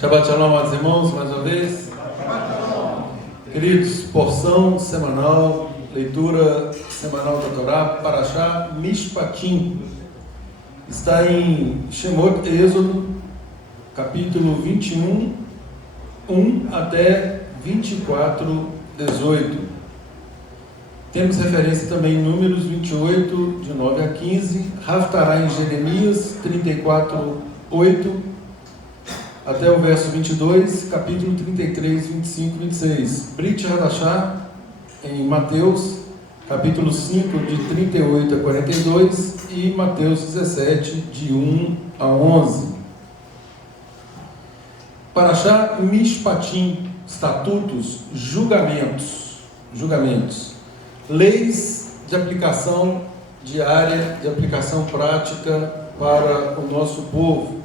Shabbat Shalom, amados irmãos, mais uma vez. Queridos, porção semanal, leitura semanal da Torá, Parashá Mishpatim. Está em Shemot, Êxodo, capítulo 21, 1 até 24, 18. Temos referência também em Números 28, de 9 a 15, Haftará em Jeremias 34, 8, até o verso 22, capítulo 33, 25 e 26. Brit Hadashah em Mateus, capítulo 5, de 38 a 42, e Mateus 17, de 1 a 11. Parashá Mishpatim, estatutos, julgamentos, leis de aplicação diária, de aplicação prática para o nosso povo.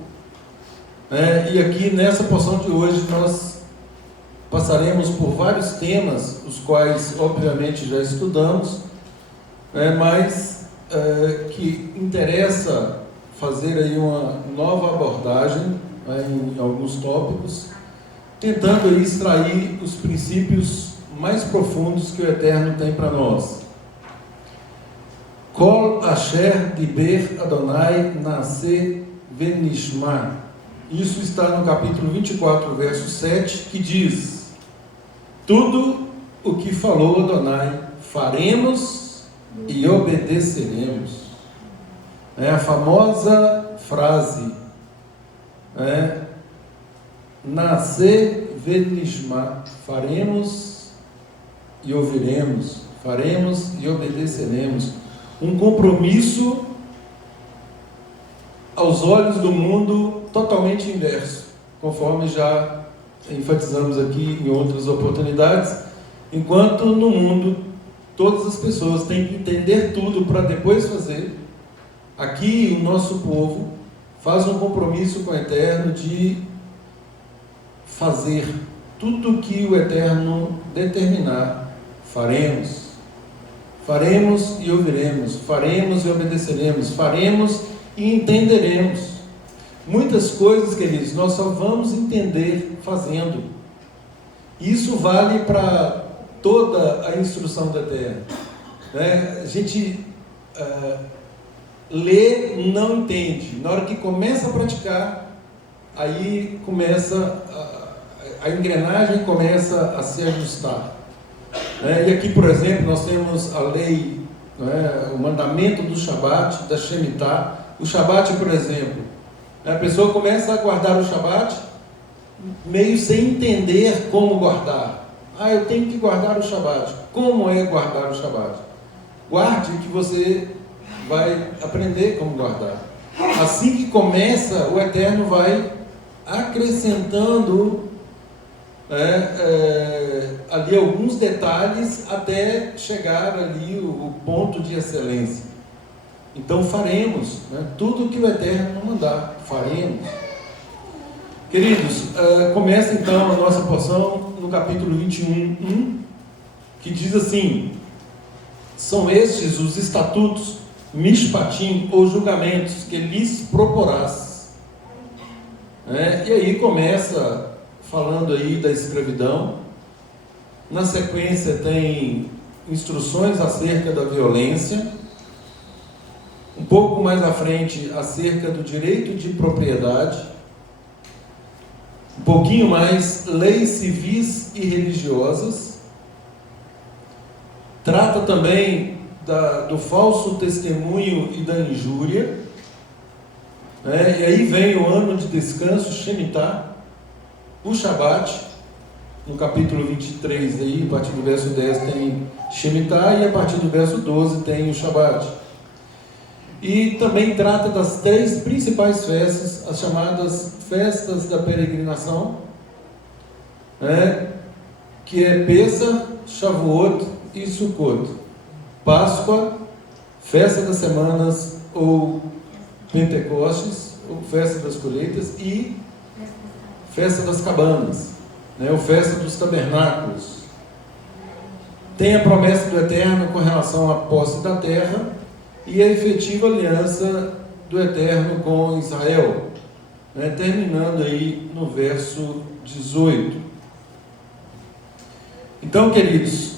E aqui nessa porção de hoje nós passaremos por vários temas, os quais obviamente já estudamos, mas que interessa fazer aí uma nova abordagem em alguns tópicos, tentando aí extrair os princípios mais profundos que o Eterno tem para nós. Kol asher diber Adonai naseh venishma. Isso está no capítulo 24, verso 7, que diz: tudo o que falou Adonai faremos e obedeceremos. É a famosa frase, nascer venishma, faremos e ouviremos, faremos e obedeceremos. Um compromisso aos olhos do mundo totalmente inverso, conforme já enfatizamos aqui em outras oportunidades. Enquanto no mundo todas as pessoas têm que entender tudo para depois fazer, aqui o nosso povo faz um compromisso com o Eterno de fazer tudo o que o Eterno determinar. Faremos e ouviremos, faremos e obedeceremos, faremos e entenderemos. Muitas coisas, queridos, nós só vamos entender fazendo. Isso vale para toda a instrução do Eterno. A gente lê e não entende. Na hora que começa a praticar, aí começa a engrenagem começa a se ajustar. E aqui, por exemplo, nós temos a lei, o mandamento do Shabat, da Shemitah. O Shabat, por exemplo, a pessoa começa a guardar o Shabat meio sem entender como guardar. Eu tenho que guardar o Shabat. Como é guardar o Shabat? Guarde que você vai aprender como guardar. Assim que começa, o Eterno vai acrescentando ali alguns detalhes até chegar ali o ponto de excelência. Então faremos, tudo o que o Eterno mandar, faremos. Queridos, começa então a nossa porção no capítulo 21, que diz assim: são estes os estatutos, mishpatim, ou julgamentos, que lhes proporás. E aí começa falando aí da escravidão. Na sequência tem instruções acerca da violência. Um pouco mais à frente, acerca do direito de propriedade. Um pouquinho mais, leis civis e religiosas. Trata também do falso testemunho e da injúria. E aí vem o ano de descanso, Shemitah, o Shabat. No capítulo 23, aí, a partir do verso 10 tem Shemitah, e a partir do verso 12 tem o Shabat. E também trata das três principais festas, as chamadas festas da peregrinação, que é Pesach, Shavuot e Sukkot. Páscoa, festa das semanas ou Pentecostes, ou festa das colheitas, e festa das cabanas, ou festa dos tabernáculos. Tem a promessa do Eterno com relação à posse da terra e a efetiva aliança do Eterno com Israel. né, terminando aí no verso 18. Então, queridos,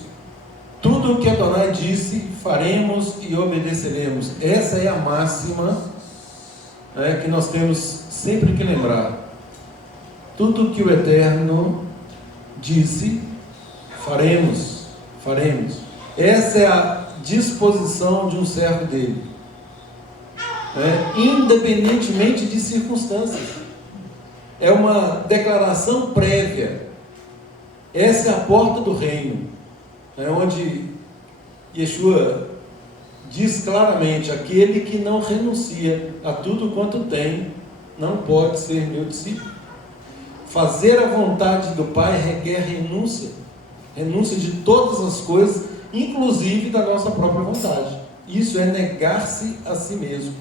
tudo o que Adonai disse, faremos e obedeceremos. Essa é a máxima, né, que nós temos sempre que lembrar. Tudo o que o Eterno disse, faremos. Essa é a disposição de um servo dele, né, independentemente de circunstâncias. É uma declaração prévia. Essa é a porta do reino, onde Yeshua diz claramente: aquele que não renuncia a tudo quanto tem, não pode ser meu discípulo. Fazer a vontade do Pai requer renúncia de todas as coisas, inclusive da nossa própria vontade. Isso é negar-se a si mesmo,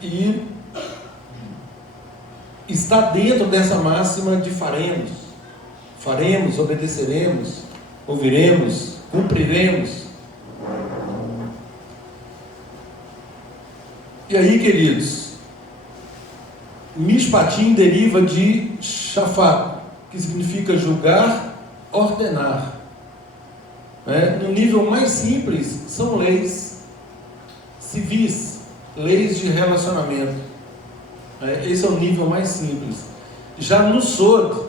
e está dentro dessa máxima de faremos, obedeceremos, ouviremos, cumpriremos. E aí, queridos, Mishpatim deriva de Shafat, que significa julgar, ordenar. No nível mais simples, são leis civis, leis de relacionamento. Esse é o nível mais simples. Já no Sod,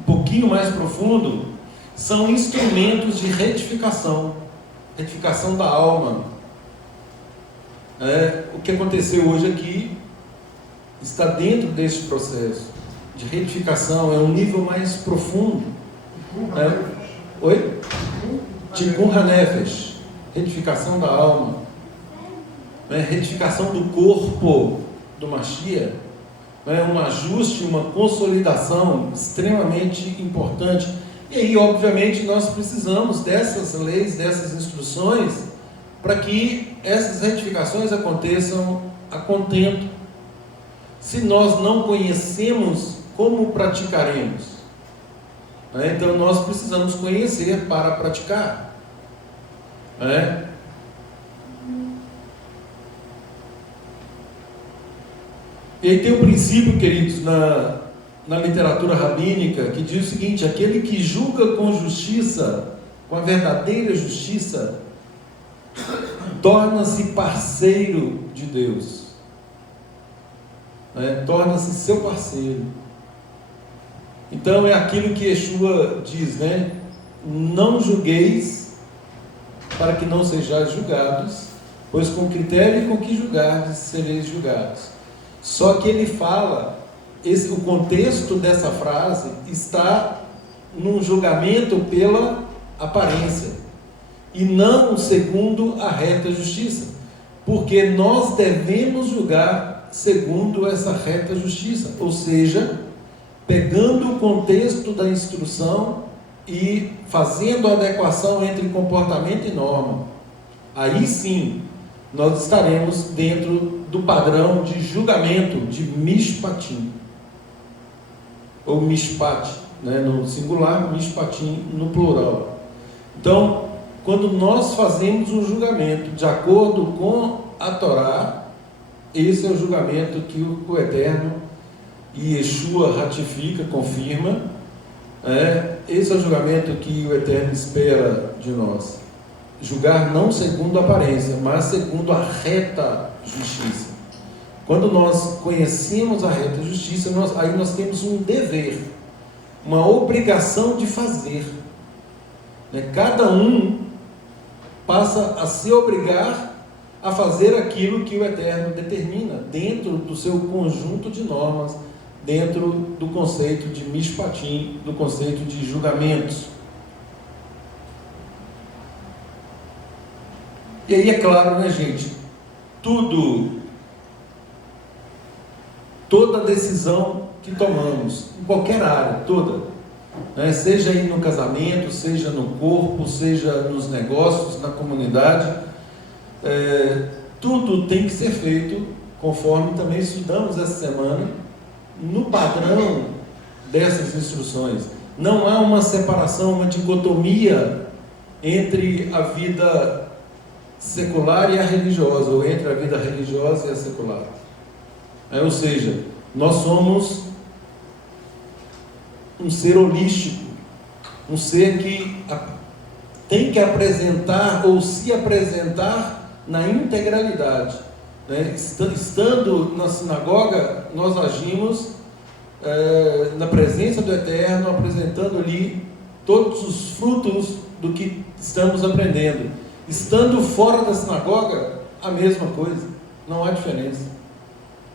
um pouquinho mais profundo, são instrumentos de retificação da alma. O que aconteceu hoje aqui está dentro deste processo de retificação, é um nível mais profundo. Oi? Tikkun HaNefesh, retificação da alma, retificação do corpo do Mashiach, um ajuste, uma consolidação extremamente importante. E aí, obviamente, nós precisamos dessas leis, dessas instruções, para que essas retificações aconteçam a contento. Se nós não conhecemos, como praticaremos? Então nós precisamos conhecer para praticar. E aí tem um princípio, queridos, na literatura rabínica, que diz o seguinte: aquele que julga com justiça, com a verdadeira justiça, torna-se parceiro de Deus, torna-se seu parceiro. Então é aquilo que Yeshua diz, não julgueis para que não sejais julgados, pois com o critério com que julgardes, sereis julgados. Só que ele fala, o contexto dessa frase está num julgamento pela aparência, e não segundo a reta justiça, porque nós devemos julgar segundo essa reta justiça, ou seja, pegando o contexto da instrução e fazendo a adequação entre comportamento e norma. Aí sim, nós estaremos dentro do padrão de julgamento, de Mishpatim, ou Mishpat, no singular, Mishpatim no plural. Então, quando nós fazemos um julgamento de acordo com a Torá, esse é o julgamento que o Eterno e Yeshua ratifica, confirma. Esse é o julgamento que o Eterno espera de nós. Julgar não segundo a aparência, mas segundo a reta justiça. Quando nós conhecemos a reta justiça, aí nós temos um dever, uma obrigação de fazer. Cada um passa a se obrigar a fazer aquilo que o Eterno determina, dentro do seu conjunto de normas, dentro do conceito de Mishpatim, do conceito de julgamentos. E aí é claro, gente, toda decisão que tomamos, em qualquer área, toda, seja aí no casamento, seja no corpo, seja nos negócios, na comunidade, tudo tem que ser feito, conforme também estudamos essa semana, no padrão dessas instruções. Não há uma separação, uma dicotomia entre a vida secular e a religiosa, ou entre a vida religiosa e a secular. Ou seja, nós somos um ser holístico, um ser que tem que apresentar ou se apresentar na integralidade. Estando na sinagoga, nós agimos na presença do Eterno, apresentando ali todos os frutos do que estamos aprendendo. Estando fora da sinagoga, a mesma coisa, não há diferença.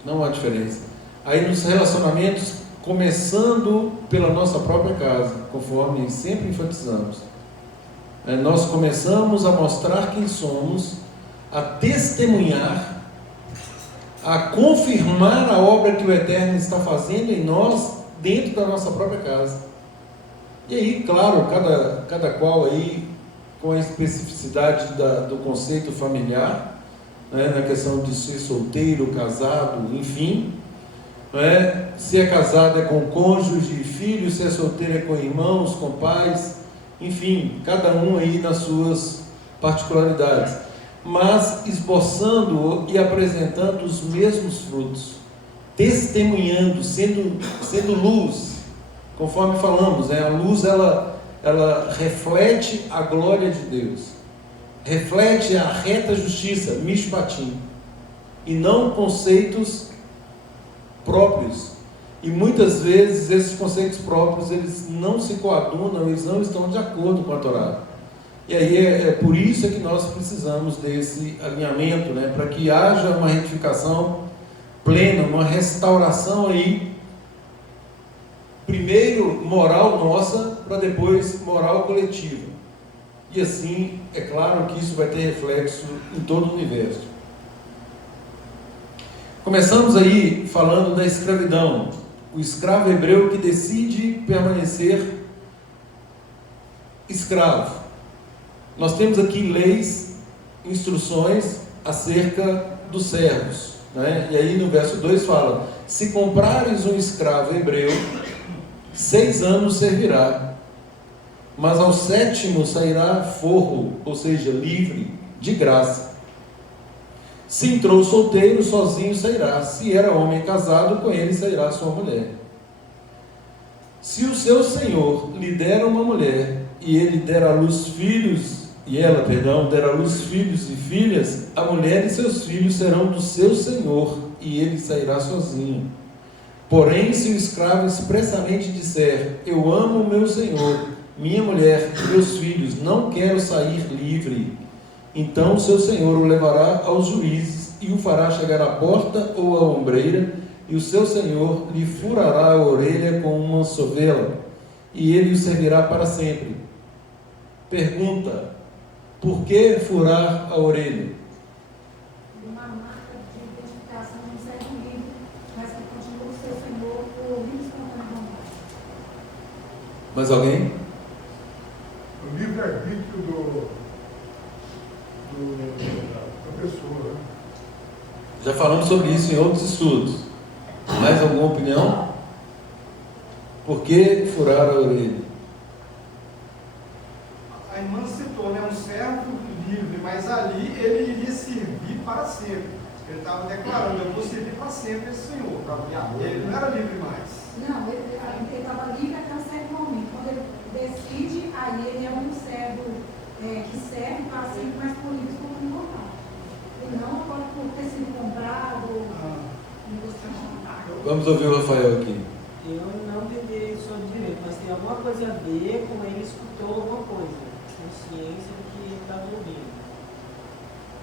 Não há diferença. Aí nos relacionamentos, começando pela nossa própria casa, conforme sempre enfatizamos, nós começamos a mostrar quem somos, a testemunhar, a confirmar a obra que o Eterno está fazendo em nós, dentro da nossa própria casa. E aí, claro, cada qual aí com a especificidade do conceito familiar, na questão de ser solteiro, casado, enfim, se é casado é com cônjuge, filho, se é solteiro é com irmãos, com pais, enfim, cada um aí nas suas particularidades, mas esboçando e apresentando os mesmos frutos, testemunhando, sendo luz, conforme falamos, a luz ela reflete a glória de Deus, reflete a reta justiça, mishpatim, e não conceitos próprios. E muitas vezes esses conceitos próprios, eles não se coadunam, eles não estão de acordo com a Torá. E aí é por isso que nós precisamos desse alinhamento, para que haja uma retificação plena, uma restauração aí, primeiro moral nossa, para depois moral coletiva. E assim, é claro que isso vai ter reflexo em todo o universo. Começamos aí falando da escravidão. O escravo hebreu que decide permanecer escravo. Nós temos aqui leis, instruções acerca dos servos, E aí no verso 2 fala: se comprares um escravo hebreu, 6 anos servirá, mas ao 7º sairá forro, ou seja, livre, de graça. Se entrou solteiro, sozinho sairá. Se era homem casado, com ele sairá sua mulher. Se o seu senhor lhe der uma mulher, e ele der à luz filhos, der à luz filhos e filhas, a mulher e seus filhos serão do seu senhor, e ele sairá sozinho. Porém, se o escravo expressamente disser: eu amo o meu senhor, minha mulher e meus filhos, não quero sair livre, então o seu senhor o levará aos juízes e o fará chegar à porta ou à ombreira, e o seu senhor lhe furará a orelha com uma sovela, e ele o servirá para sempre. Pergunta: por que furar a orelha? Uma marca de identificação não serve livre, mas que continua o seu senhor por livre espontânea vontade. Mais alguém? O livre-arbítrio da pessoa. Já falamos sobre isso em outros estudos. Mais alguma opinião? Por que furar a orelha? A irmã citou, um servo livre, mas ali ele iria servir para sempre. Ele estava declarando: eu vou servir para sempre esse senhor. Ele não era livre mais. Não, ele estava livre até um certo momento. Quando ele decide, aí ele é um servo que serve para sempre, mas por livre espontânea vontade. E não agora por ter sido comprado, negociado. Vamos ouvir o Rafael aqui. Eu não entendi isso direito, mas tem alguma coisa a ver com ele escutou alguma coisa, consciência do que ele estava ouvindo.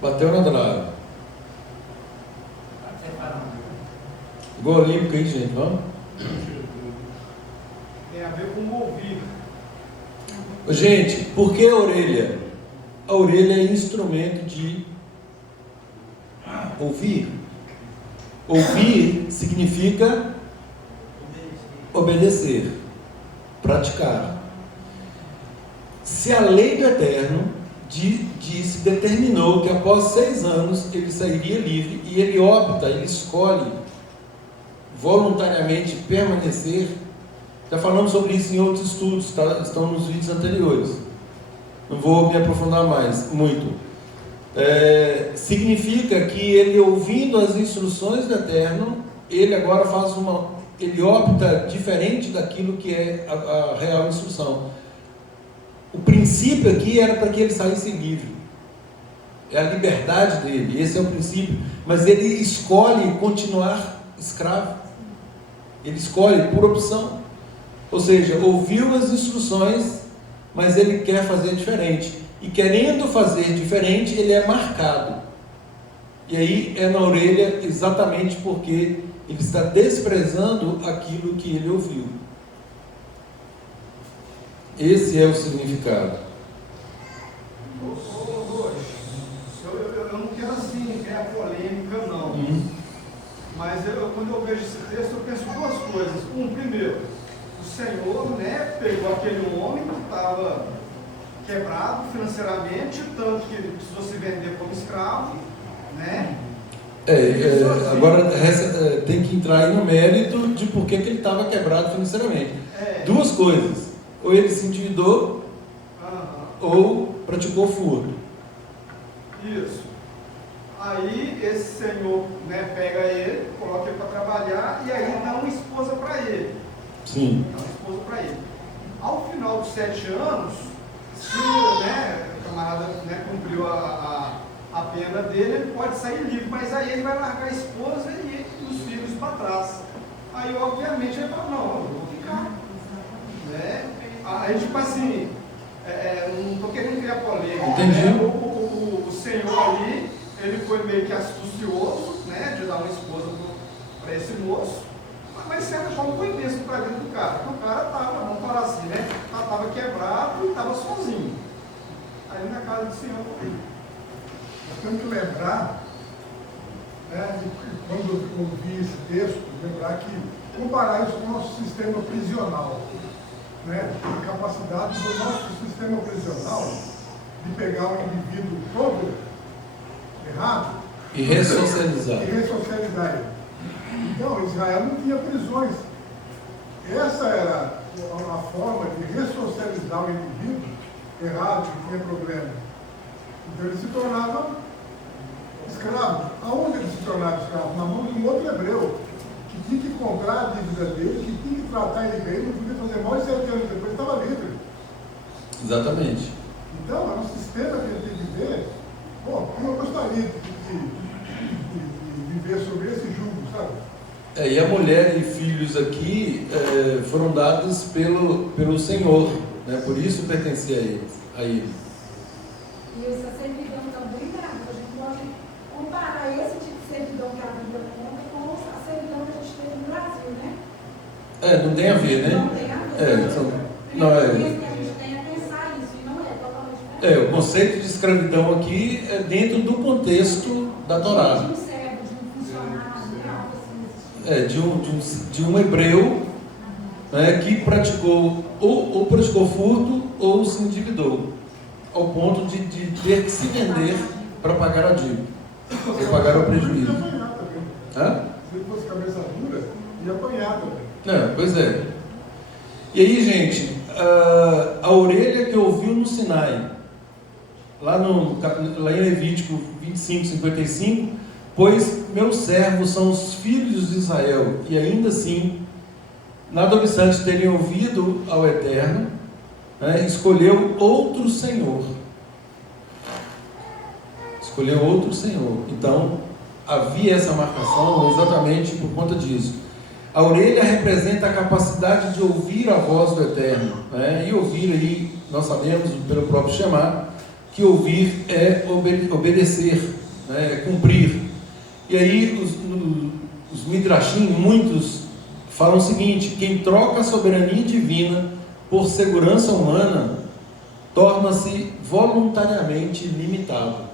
Bateu na trave. Igual olímpico aí, gente, vamos? Tem a ver com ouvir. Gente, por que a orelha? A orelha é instrumento de ouvir. Ouvir significa obedecer, praticar. Se a lei do Eterno determinou que após 6 anos ele sairia livre, e ele opta, ele escolhe voluntariamente permanecer, já falamos sobre isso em outros estudos, estão nos vídeos anteriores, não vou me aprofundar mais, muito. Significa que ele, ouvindo as instruções do Eterno, ele agora ele opta diferente daquilo que é a real instrução. O princípio aqui era para que ele saísse livre. É a liberdade dele, esse é o princípio. Mas ele escolhe continuar escravo. Ele escolhe por opção. Ou seja, ouviu as instruções, mas ele quer fazer diferente. E querendo fazer diferente, ele é marcado. E aí é na orelha exatamente porque ele está desprezando aquilo que ele ouviu. Esse é o significado. Eu não quero assim criar polêmica, não. Mas quando eu vejo esse texto, eu penso duas coisas. Primeiro, o Senhor, né, pegou aquele homem que estava quebrado financeiramente, tanto que ele precisou se vender como escravo, né? Agora tem que entrar aí no mérito de por que ele estava quebrado financeiramente. Duas coisas: ou ele se endividou, ou praticou furto. Isso. Aí esse senhor, né, pega ele, coloca ele para trabalhar e aí dá uma esposa para ele. Sim. Dá uma esposa para ele. Ao final dos 7 anos, se, né, o camarada, né, cumpriu a pena dele, ele pode sair livre, mas aí ele vai largar a esposa e os filhos para trás. Aí, obviamente, ele fala, não, eu vou ficar. Né? Aí, tipo assim, não estou querendo criar polêmica. Entendi. Né? O senhor ali, ele foi meio que astucioso, né, de dar uma esposa para esse moço, mas de certa forma foi mesmo para dentro do cara, porque o cara estava, vamos falar assim, né, estava quebrado e estava sozinho. Aí na casa do senhor morreu. Nós temos que lembrar, né, quando eu ouvi esse texto, lembrar que comparar isso com o nosso sistema prisional, né, a capacidade do nosso sistema prisional de pegar um indivíduo todo errado E ressocializar. ele. Então, Israel não tinha prisões. Essa era a forma de ressocializar o indivíduo errado, que tinha problema. Então ele se tornava escravo. Aonde ele se tornava escravo? Na mão de um outro hebreu, que tinha que comprar a dívida dele, que tinha que tratar ele bem, não podia fazer mal, e 7 anos depois estava livre. Exatamente. Então, é um sistema que ele tem que ver. Bom, eu gostaria de viver sobre esse jugo, sabe? E a mulher e filhos aqui foram dados pelo Senhor, né? Por isso pertencia a ele. E essa servidão também, a gente pode comparar esse tipo de servidão que a Bíblia conta com a servidão que a gente teve no Brasil, né? Não tem a ver, né? Não tem a ver. Não é. Que a gente tem a pensar isso, e não é totalmente diferente. O conceito de escravidão aqui é dentro do contexto da Torá. De um servo, de um funcionário, algo assim. De um hebreu, né, que praticou ou praticou furto ou se endividou, ao ponto de ter que se vender para pagar a dívida, para pagar o prejuízo. Ia apanhar também. Se ele fosse cabeça dura, ia apanhar também. Pois é. E aí, gente, a orelha que ouviu no Sinai, lá em Levítico 25, 55, pois meus servos são os filhos de Israel, e ainda assim, nada obstante terem ouvido ao Eterno, né, escolheu outro Senhor. Escolheu outro Senhor. Então, havia essa marcação exatamente por conta disso. A orelha representa a capacidade de ouvir a voz do Eterno, né? E ouvir aí, nós sabemos pelo próprio Shema, que ouvir é obedecer, né? É cumprir. E aí os Midrashim, muitos, falam o seguinte: quem troca a soberania divina por segurança humana, torna-se voluntariamente limitado.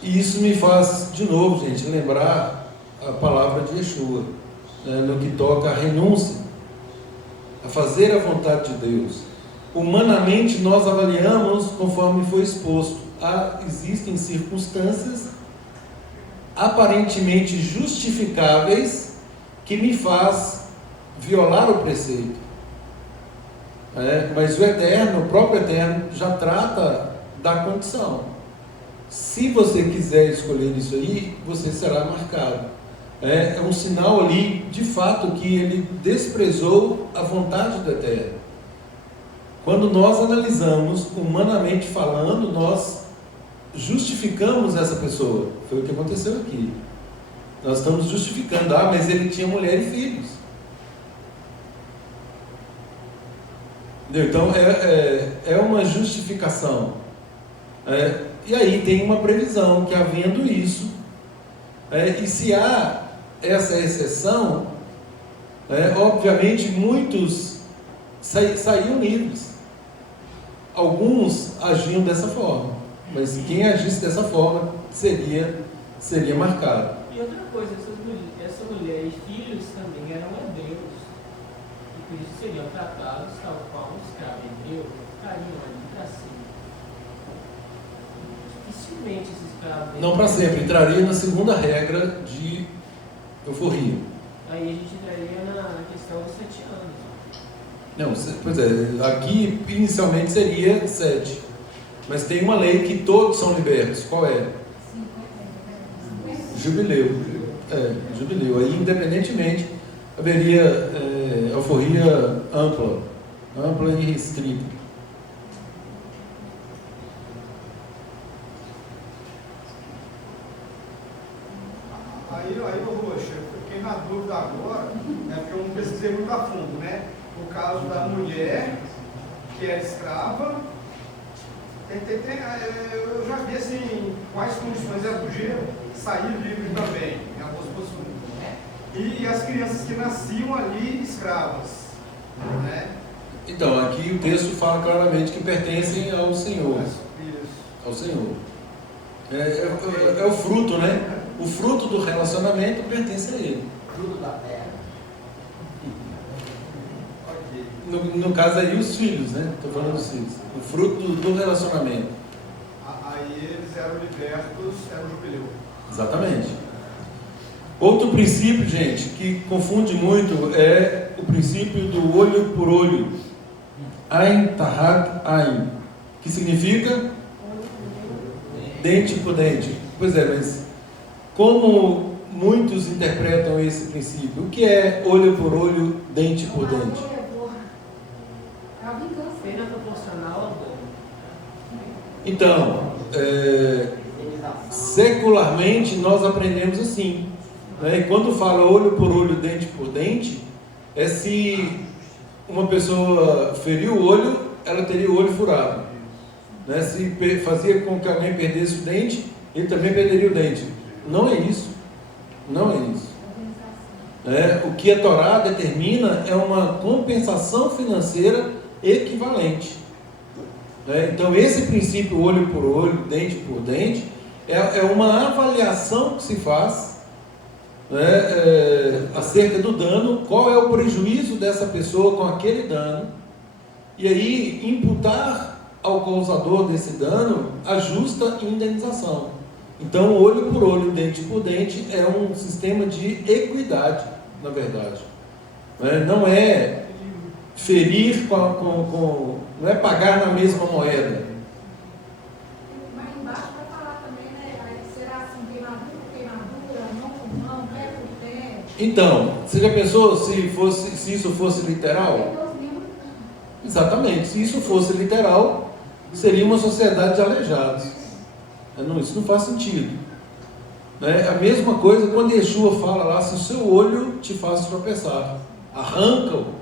E isso me faz, de novo, gente, lembrar a palavra de Yeshua, né, no que toca a renúncia, a fazer a vontade de Deus. Humanamente, nós avaliamos conforme foi exposto. Existem circunstâncias aparentemente justificáveis que me faz violar o preceito. Mas o Eterno, o próprio Eterno, já trata da condição. Se você quiser escolher isso aí, você será marcado. É um sinal ali, de fato, que ele desprezou a vontade do Eterno. Quando nós analisamos, humanamente falando, nós justificamos essa pessoa. Foi o que aconteceu aqui. Nós estamos justificando. Mas ele tinha mulher e filhos. Entendeu? Então, é uma justificação. E aí tem uma previsão, que havendo isso, e se há essa exceção, obviamente muitos saíam livres. Alguns agiam dessa forma, mas quem agisse dessa forma seria marcado. E outra coisa, essa mulher e filhos também eram hebreus, e por isso seriam tratados tal qual um escravo hebreu, ficariam ali para sempre. Dificilmente esse escravo... Não para sempre, entraria na segunda regra de euforia. Aí a gente entraria na questão dos 7 anos. Não, pois é, aqui inicialmente seria 7, mas tem uma lei que todos são libertos. Qual é? Jubileu. Jubileu. Aí, independentemente, haveria euforia ampla e restrita. Aí, Roxa, eu fiquei na dúvida agora, porque eu não pesquisei muito a fundo, né? O caso da mulher que era escrava, eu já vi assim, quais condições era do gênero sair livre também, né? E as crianças que nasciam ali escravas, né? Então, aqui o texto fala claramente que pertencem ao Senhor. Isso. Ao Senhor. É o fruto, né? O fruto do relacionamento pertence a Ele. Fruto da terra. No caso aí, os filhos, né? Estou falando dos filhos. O fruto do relacionamento. Aí eles eram libertos, era o jubileu. Exatamente. Outro princípio, gente, que confunde muito é o princípio do olho por olho. Ain tahat ain. Que significa? Dente por dente. Pois é, mas como muitos interpretam esse princípio? O que é olho por olho, dente por dente? Pena proporcional ao dano. Então, secularmente nós aprendemos assim, né? E quando fala olho por olho, dente por dente, é se uma pessoa feriu o olho, ela teria o olho furado, né? Se fazia com que alguém perdesse o dente, ele também perderia o dente. Não é isso. Não é isso. O que a Torá determina é uma compensação financeira equivalente. Então, esse princípio olho por olho, dente por dente, é uma avaliação que se faz acerca do dano, qual é o prejuízo dessa pessoa com aquele dano, e aí imputar ao causador desse dano a justa indenização. Então, olho por olho, dente por dente é um sistema de equidade, na verdade. Não é ferir não é pagar na mesma moeda. Mas embaixo vai falar também, né? Será assim, queimadura por queimadura, mão por mão, pé por pé. Então, você já pensou se isso fosse literal? Exatamente, se isso fosse literal, seria uma sociedade de aleijados. Isso não faz sentido. A mesma coisa quando Yeshua fala lá, se o seu olho te faz tropeçar, arranca-o.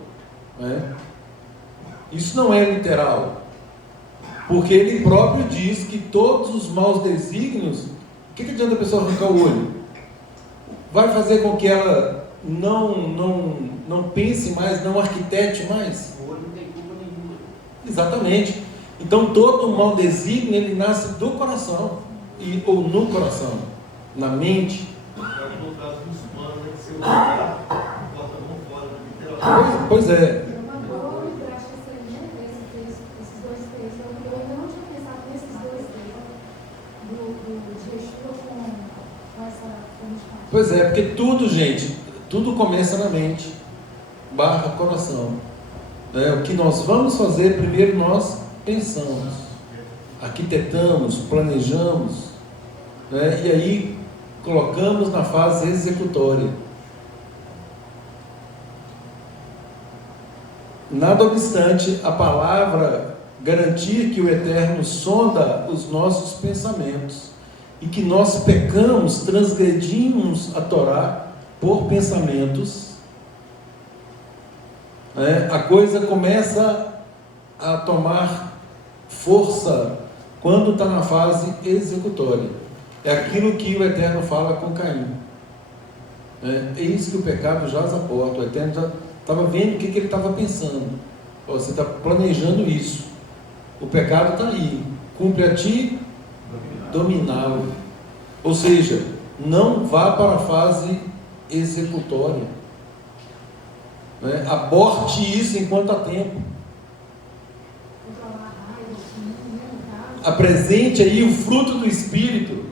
Isso não é literal, porque ele próprio diz que todos os maus desígnios, o que adianta a pessoa arrancar o olho? Vai fazer com que ela não pense mais, não arquitete mais? O olho não tem culpa nenhuma. Exatamente. Então todo mau desígnio ele nasce do coração, ou no coração, na mente. É o contrato dos panos, né? Que se eu olhar, bota a mão fora, literalmente. Pois é. Esses dois textos, eu ainda não tinha pensado nesses dois textos de Yeshua com essa condição. Pois é, porque tudo, gente, tudo começa na mente, / coração. O que nós vamos fazer, primeiro nós pensamos, arquitetamos, planejamos, né? E aí colocamos na fase executória. Nada obstante, a palavra garantir que o Eterno sonda os nossos pensamentos e que nós pecamos, transgredimos a Torá por pensamentos, né? A coisa começa a tomar força quando está na fase executória. É aquilo que o Eterno fala com Caim. Eis que o pecado jaz à porta. O Eterno já estava vendo o que ele estava pensando. Você está planejando isso. O pecado está aí. Cumpre a ti dominá-lo. Ou seja, não vá para a fase executória. Aborte isso enquanto há tempo. Apresente aí o fruto do Espírito,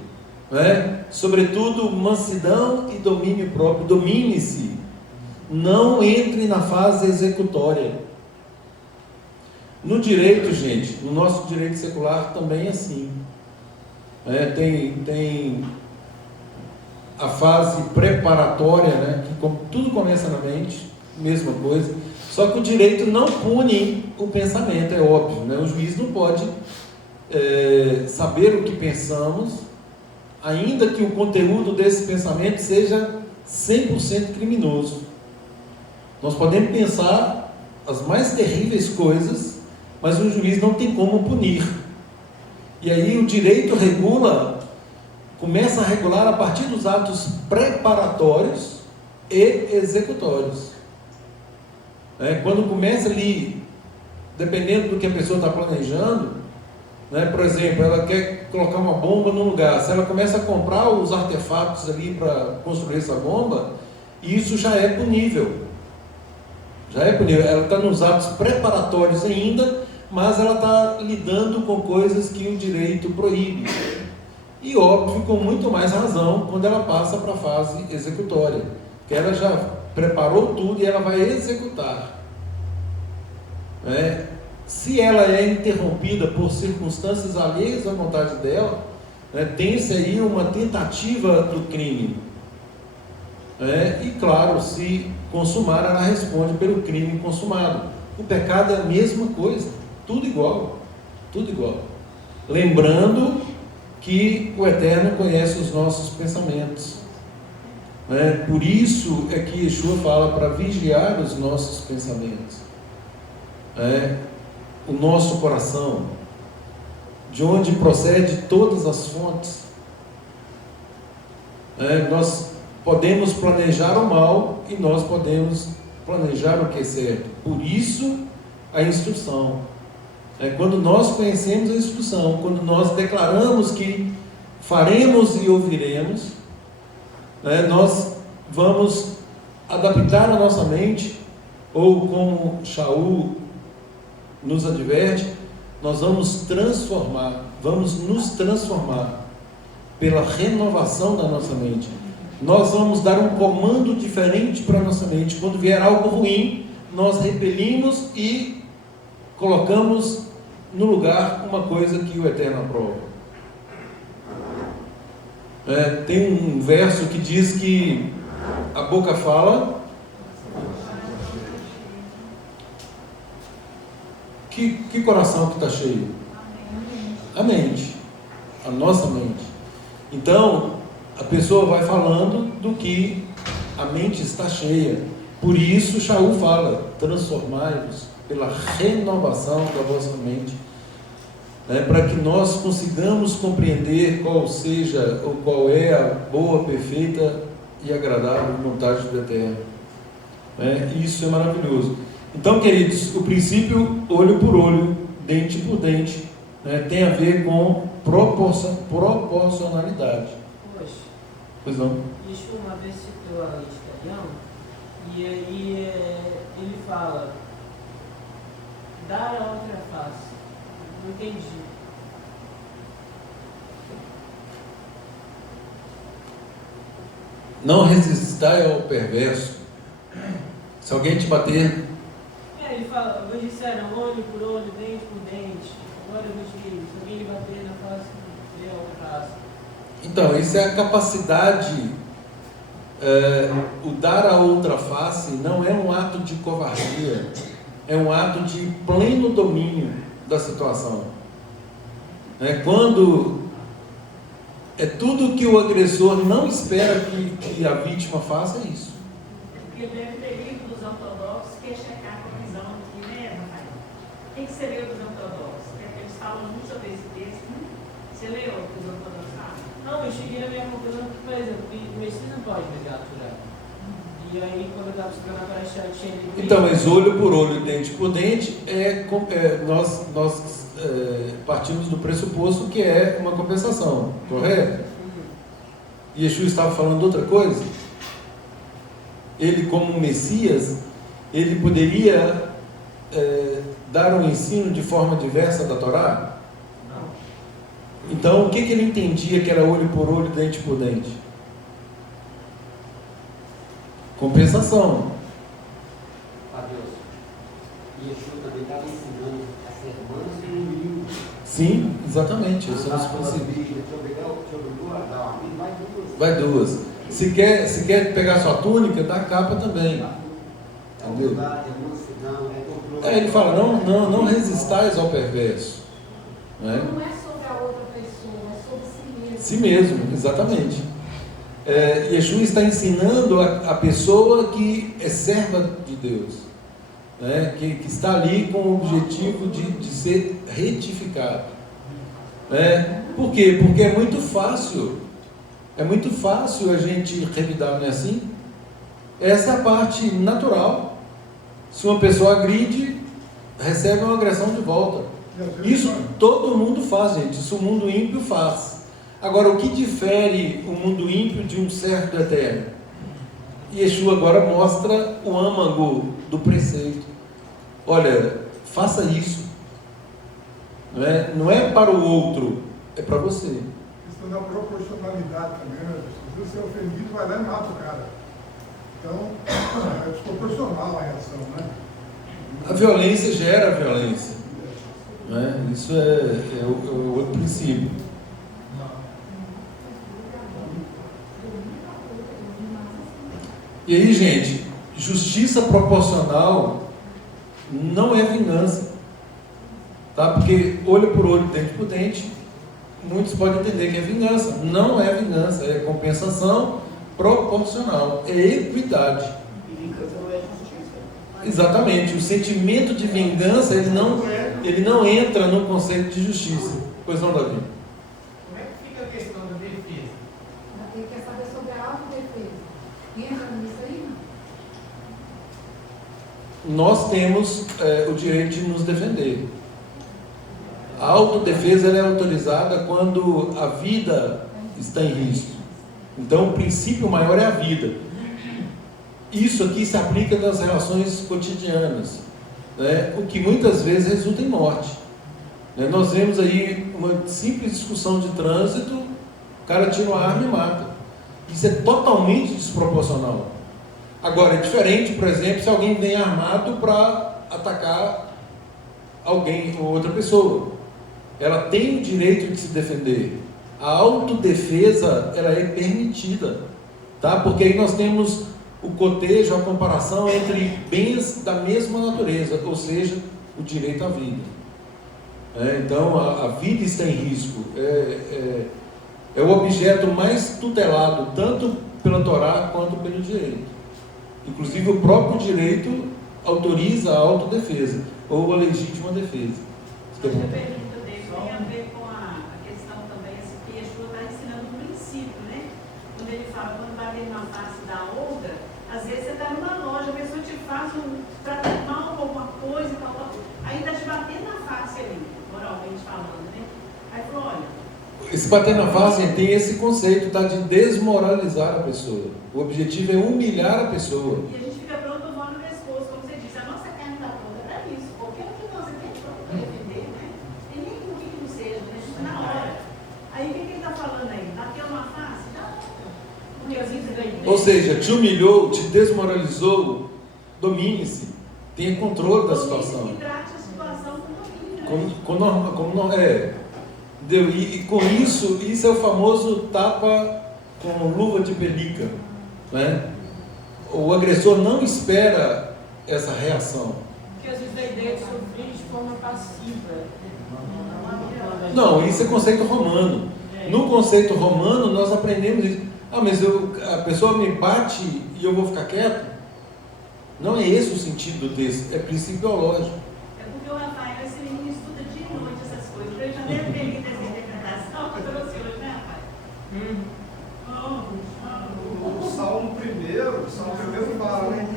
sobretudo mansidão e domínio próprio. Domine-se. Não entre na fase executória. No direito, gente, no nosso direito secular também é assim. Tem a fase preparatória, que tudo começa na mente, mesma coisa. Só que o direito não pune o pensamento, é óbvio. O juiz não pode saber o que pensamos, ainda que o conteúdo desse pensamento seja 100% criminoso. Nós podemos pensar as mais terríveis coisas, mas o juiz não tem como punir. E aí o direito começa a regular a partir dos atos preparatórios e executórios. Quando começa ali, dependendo do que a pessoa está planejando, por exemplo, ela quer colocar uma bomba num lugar. Se ela começa a comprar os artefatos ali para construir essa bomba, isso já é punível. Ela está nos atos preparatórios ainda, mas ela está lidando com coisas que o direito proíbe. E óbvio, com muito mais razão, quando ela passa para a fase executória, que ela já preparou tudo e ela vai executar. Se ela é interrompida por circunstâncias alheias à vontade dela, tem-se aí uma tentativa do crime. E claro, se consumar, ela responde pelo crime consumado. O pecado é a mesma coisa, tudo igual. Lembrando que o Eterno conhece os nossos pensamentos. Por isso é que Yeshua fala para vigiar os nossos pensamentos. O nosso coração, de onde procede todas as fontes. Nós podemos planejar o mal e nós podemos planejar o que é certo. Por isso, a instrução. Quando nós conhecemos a instrução, quando nós declaramos que faremos e ouviremos, nós vamos adaptar a nossa mente, ou como Shaul nos adverte, nós vamos nos transformar pela renovação da nossa mente. Nós vamos dar um comando diferente para a nossa mente. Quando vier algo ruim, nós repelimos e colocamos no lugar uma coisa que o Eterno aprova. Tem um verso que diz que a boca fala, que coração que está cheio? A mente, a nossa mente. Então, a pessoa vai falando do que a mente está cheia. Por isso, Shaul fala, transformai-vos pela renovação da vossa mente, para que nós consigamos compreender qual é a boa, perfeita e agradável vontade do Eterno. Isso é maravilhoso. Então, queridos, o princípio olho por olho, dente por dente, tem a ver com proporcionalidade. Poxa, Pois não? Yeshua uma vez citou a lei de Caião, e aí ele fala, dar a outra face. Não entendi. Não resistai ao perverso. Se alguém te bater, Ele fala, vos disseram olho por olho, dente por dente. Agora eu vos digo, se alguém lhe bater na face, dê a outra face. Então, isso é a capacidade, o dar a outra face não é um ato de covardia, é um ato de pleno domínio da situação. Quando é tudo que o agressor não espera que a vítima faça, é isso. Porque deve ter livro dos ortodoxos que é checar com a visão aqui, né, Rafael? O que você leu dos ortodoxos? Eles falam muito sobre esse texto, né? Você leu o que os ortodoxos falam? Não, eu cheguei na minha conclusão que, por exemplo, o Messias não pode resgatar. E aí, quando eu estava estudando a Paraxá, tinha lido. Então, mas olho por olho, dente por dente, nós partimos do pressuposto que é uma compensação, correto? E Yeshua estava falando outra coisa? Ele, como Messias, ele poderia dar um ensino de forma diversa da Torá? Não. Então, o que ele entendia que era olho por olho, dente por dente? Compensação. Deus. E Yeshua também estava ensinando a ser manso e humilde. Sim, exatamente. Isso é os princípios. Te obrigou a dar uma vida, Vai duas. Se quer pegar sua túnica, dá a capa também. Entendeu? Ele fala, não resistais ao perverso. Não é sobre a outra pessoa, é sobre si mesmo. Si mesmo, exatamente. Yeshua está ensinando a pessoa que é serva de Deus, que está ali com o objetivo de ser retificado. Por quê? Porque é muito fácil a gente revidar, não é assim? Essa é a parte natural. Se uma pessoa agride, recebe uma agressão de volta. Isso todo mundo faz, gente. Isso o mundo ímpio faz. Agora, o que difere o mundo ímpio de um servo do Eterno? Yeshua agora mostra o âmago do preceito. Olha, faça isso. Não é para o outro, é para você. Isso da proporcionalidade também, né? Se você é ofendido, vai lá e mata o cara. Então, é desproporcional a reação, né? A violência gera violência. Isso é o outro princípio. E aí, gente, justiça proporcional não é vingança, tá? Porque olho por olho, dente por dente, muitos podem entender que é vingança. Não é vingança, é compensação proporcional, é equidade. E vingança não é justiça. Exatamente, o sentimento de vingança, ele não entra no conceito de justiça. Pois não, Davi? Como é que fica a questão da defesa? Ele quer saber sobre a autodefesa. Entra nisso aí, não? Nós temos o direito de nos defender. A autodefesa ela é autorizada quando a vida está em risco. Então, o princípio maior é a vida. Isso aqui se aplica nas relações cotidianas, o que muitas vezes resulta em morte. Nós vemos aí uma simples discussão de trânsito, o cara tira uma arma e mata. Isso é totalmente desproporcional. Agora, é diferente, por exemplo, se alguém vem armado para atacar alguém ou outra pessoa. Ela tem o direito de se defender. A autodefesa, ela é permitida, tá? Porque aí nós temos o cotejo, a comparação entre bens da mesma natureza, ou seja, o direito à vida. Então, a vida está em risco. É o objeto mais tutelado, tanto pela Torá quanto pelo direito. Inclusive, o próprio direito autoriza a autodefesa, ou a legítima defesa. A pergunta dele tem a ver com a questão também, assim, que Yeshua está ensinando um princípio, né? Quando ele fala, quando bater na face da outra, às vezes você está numa loja, a pessoa te faz trata mal com alguma coisa, aí está te batendo na face ali, moralmente falando, né? Aí falou, olha, esse bater na face tem esse conceito, tá, de desmoralizar a pessoa. O objetivo é humilhar a pessoa. e a gente fica pronto para voar no pescoço, como você disse, a nossa carne está pronta para isso, qualquer que nós temos pronto para defender, né? Tem nem o que não seja, né? Na hora. Aí o que ele está falando aí? Bateu uma face? Já Porque às vezes daí. Ou seja, te humilhou, te desmoralizou, domine-se, tenha controle da situação. E trate a situação com domínio. Como Entendeu? E com isso é o famoso tapa com luva de pelica, né? O agressor não espera essa reação. Porque às vezes a ideia de sofrer de forma passiva. Não, isso é conceito romano. No conceito romano, nós aprendemos isso. Ah, mas a pessoa me bate e eu vou ficar quieto? Não é esse o sentido do texto, é princípio teológico. É porque o Rafael, esse menino estuda de noite essas coisas. Ele já deve ter lido essa interpretação que eu trouxe hoje, né, Rafael? O Salmo primeiro fala, né?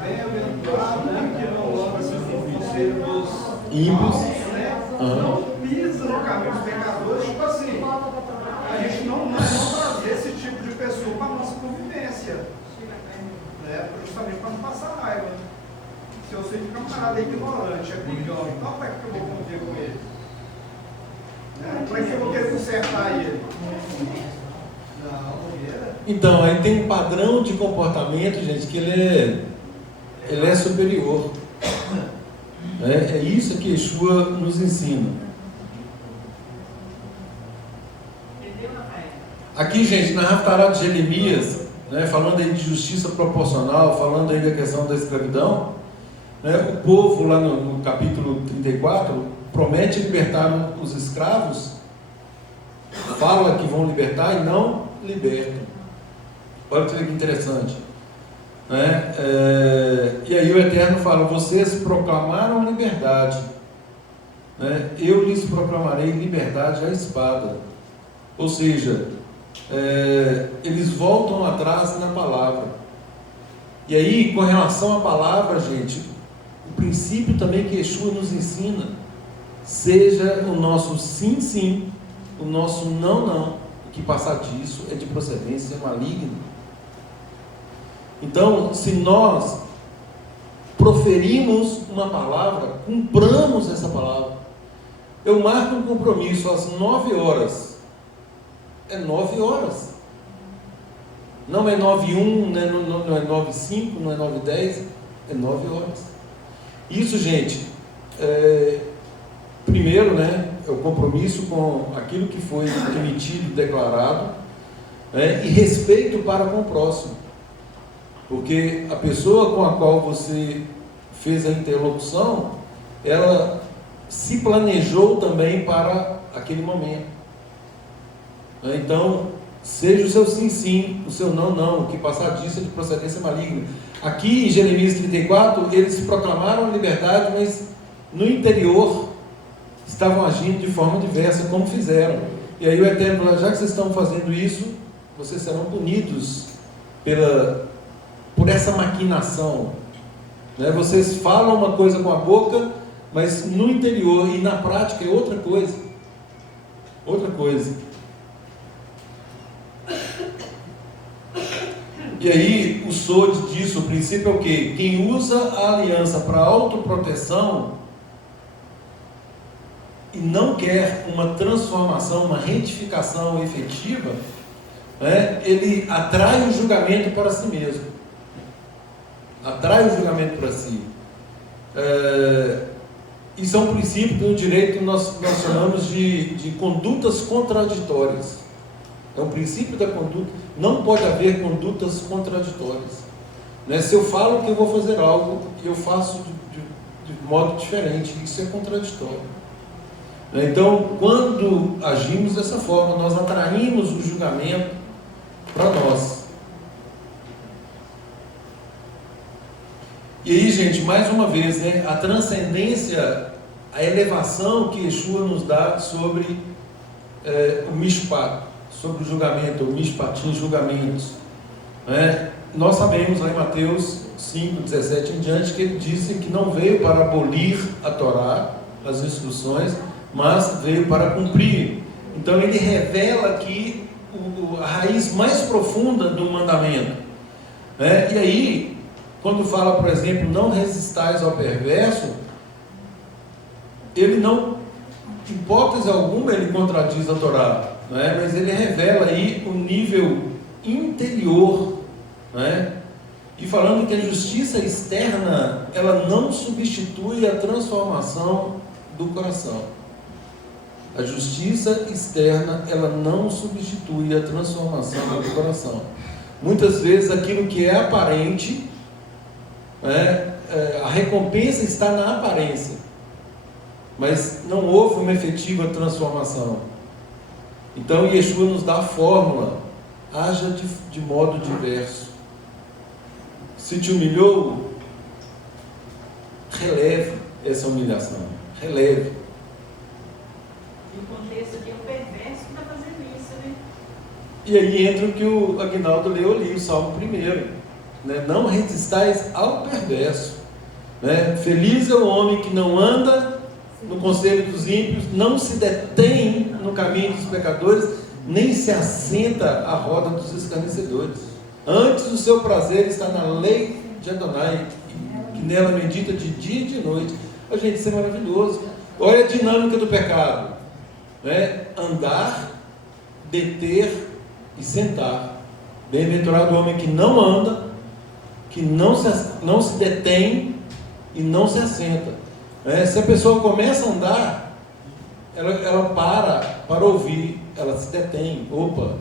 Bem-aventurado que não anda segundo o conselho dos Ímpios. né? Não pisa no caminho dos pecadores, tipo assim, a gente não trazer esse tipo de pessoa para a nossa convivência, né? Justamente para não passar raiva. Se eu sei que o camarada é ignorante, é brigão, então para que eu vou conviver com ele? Né? Para que eu vou querer consertar ele? Não, bobeira. Então, aí tem um padrão de comportamento, gente, que ele é superior. É isso que Yeshua nos ensina. Entendeu, Rafael? Aqui, gente, na Haftará de Jeremias, né, falando aí de justiça proporcional, falando aí da questão da escravidão, né, o povo lá no capítulo 34 promete libertar os escravos, fala que vão libertar e não libertam. Olha que interessante. Né? E aí o Eterno fala: vocês proclamaram liberdade, né? Eu lhes proclamarei liberdade à espada. Ou seja, eles voltam atrás na palavra. E aí, com relação à palavra, gente, o princípio também que Yeshua nos ensina, seja o nosso sim, sim, o nosso não, não. O que passar disso é de procedência maligna. Então, se nós proferimos uma palavra, cumpramos essa palavra. Eu marco um compromisso às 9 horas. É 9 horas. Não é 9h01, não é 9h05, não é 9h10, é 9 horas. Isso, gente, primeiro, né, é o compromisso com aquilo que foi emitido, declarado, né, e respeito para com o próximo. Porque a pessoa com a qual você fez a interlocução, ela se planejou também para aquele momento. Então, seja o seu sim, sim, o seu não, não, o que passar disso é de procedência maligna. Aqui em Jeremias 34, eles proclamaram a liberdade, mas no interior estavam agindo de forma diversa, como fizeram. E aí o Eterno falou: já que vocês estão fazendo isso, vocês serão punidos por essa maquinação, né? Vocês falam uma coisa com a boca, mas no interior e na prática é outra coisa. Outra coisa. E aí o sode disso, o princípio é o quê? Quem usa a aliança para autoproteção e não quer uma transformação, uma retificação efetiva, né, ele atrai o julgamento para si mesmo. Atrai o julgamento para si. Isso é um princípio do direito que nós chamamos de condutas contraditórias. É um princípio da conduta. Não pode haver condutas contraditórias. Né? Se eu falo que eu vou fazer algo e eu faço de modo diferente, isso é contraditório. Então, quando agimos dessa forma, nós atraímos o julgamento para nós. E aí, gente, mais uma vez, né, a transcendência, a elevação que Yeshua nos dá sobre o mishpat, sobre o julgamento, o mishpatim, julgamentos. Né? Nós sabemos lá em Mateus 5, 17 em diante, que ele disse que não veio para abolir a Torá, as instruções, mas veio para cumprir. Então ele revela aqui a raiz mais profunda do mandamento. Né? E aí, quando fala, por exemplo, não resistais ao perverso, ele não, em hipótese alguma, ele contradiz a Torá, né? Mas ele revela aí o nível interior, né? E falando que a justiça externa, ela não substitui a transformação do coração. A justiça externa, ela não substitui a transformação do coração. Muitas vezes aquilo que é aparente, a recompensa está na aparência, mas não houve uma efetiva transformação. Então Yeshua nos dá a fórmula: haja de modo diverso. Se te humilhou, releve essa humilhação, releve. No contexto aqui é o perverso que está fazendo isso, né? E aí entra o que o Aguinaldo leu ali, o Salmo 1, né? Não resistais ao perverso, né? Feliz é o homem que não anda no conselho dos ímpios, não se detém no caminho dos pecadores, nem se assenta à roda dos escarnecedores. Antes o seu prazer está na lei de Adonai, que nela medita de dia e de noite. Gente, isso é maravilhoso. Olha a dinâmica do pecado, né? Andar, deter e sentar. Bem-aventurado o homem que não anda, que não se detém e não se assenta. Se a pessoa começa a andar, ela para ouvir, ela se detém, opa,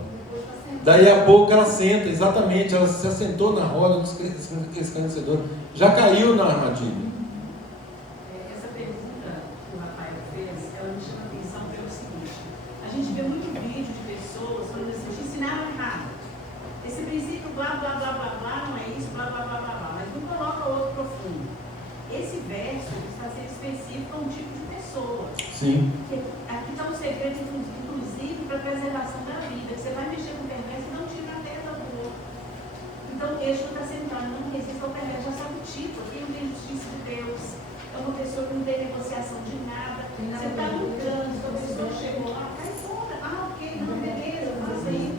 daí a pouco ela senta, exatamente, ela se assentou na roda dos escarnecedores, já caiu na armadilha. Essa pergunta que o Rafael fez, ela me chama a atenção pelo seguinte: a gente vê muito vídeo de pessoas falando assim, te ensinaram errado, esse princípio blá blá blá blá blá, não é isso, blá blá blá blá blá, mas não coloca outro profundo. Esse verso está sendo específico a um tipo de pessoa. Sim. Aqui está um segredo, inclusive, para a preservação da vida. Você vai mexer com o perverso e não tira a testa do outro. Então, Eixo está sentando, não resista ao perverso, já sabe o tipo, aqui não tem justiça de Deus, é uma pessoa que não tem negociação de nada. Você está no trânsito, a pessoa chegou lá, cai fora. Ah, ok, não, beleza, faz aí.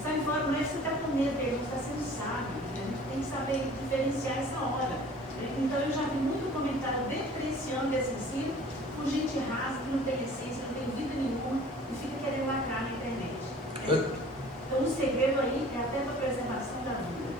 Sai fora, não é que você está com medo, ele está sendo sábio. A gente tem que saber diferenciar essa hora. Então eu já vi muito comentário depreciando esse ensino por gente rasa, que não tem essência, não tem vida nenhuma e fica querendo lacrar na internet. Então o segredo aí é até para a preservação da vida.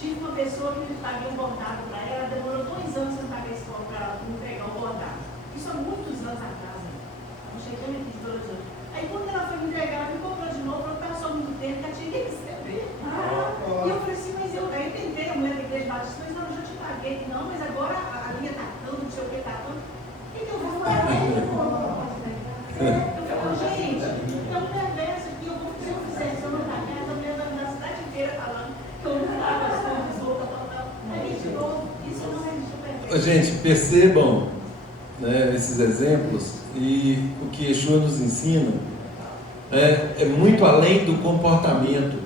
Tive uma pessoa que me paguei um bordado para ela, demorou 2 anos para pagar a escola para ela entregar o bordado. Isso há muitos anos atrás. Não cheguei aqui de 2 anos. Aí quando ela foi me entregar, ela me comprou de novo, ela passou muito tempo, que ela tinha que receber. E eu falei assim, mas eu tentei, a mulher da igreja batista, mas não, eu já te paguei. Não, mas agora a linha está tanto, não sei o que está tanto. O que eu vou fazer? Eu falo, gente, então perverso aqui, se eu fizer isso, eu não pagar, essa mulher vai andar a cidade inteira falando que eu não pago as coisas, tal. Aí, de novo, isso não é perverso. Gente, percebam, né, esses exemplos, e o que Yeshua nos ensina é muito além do comportamento.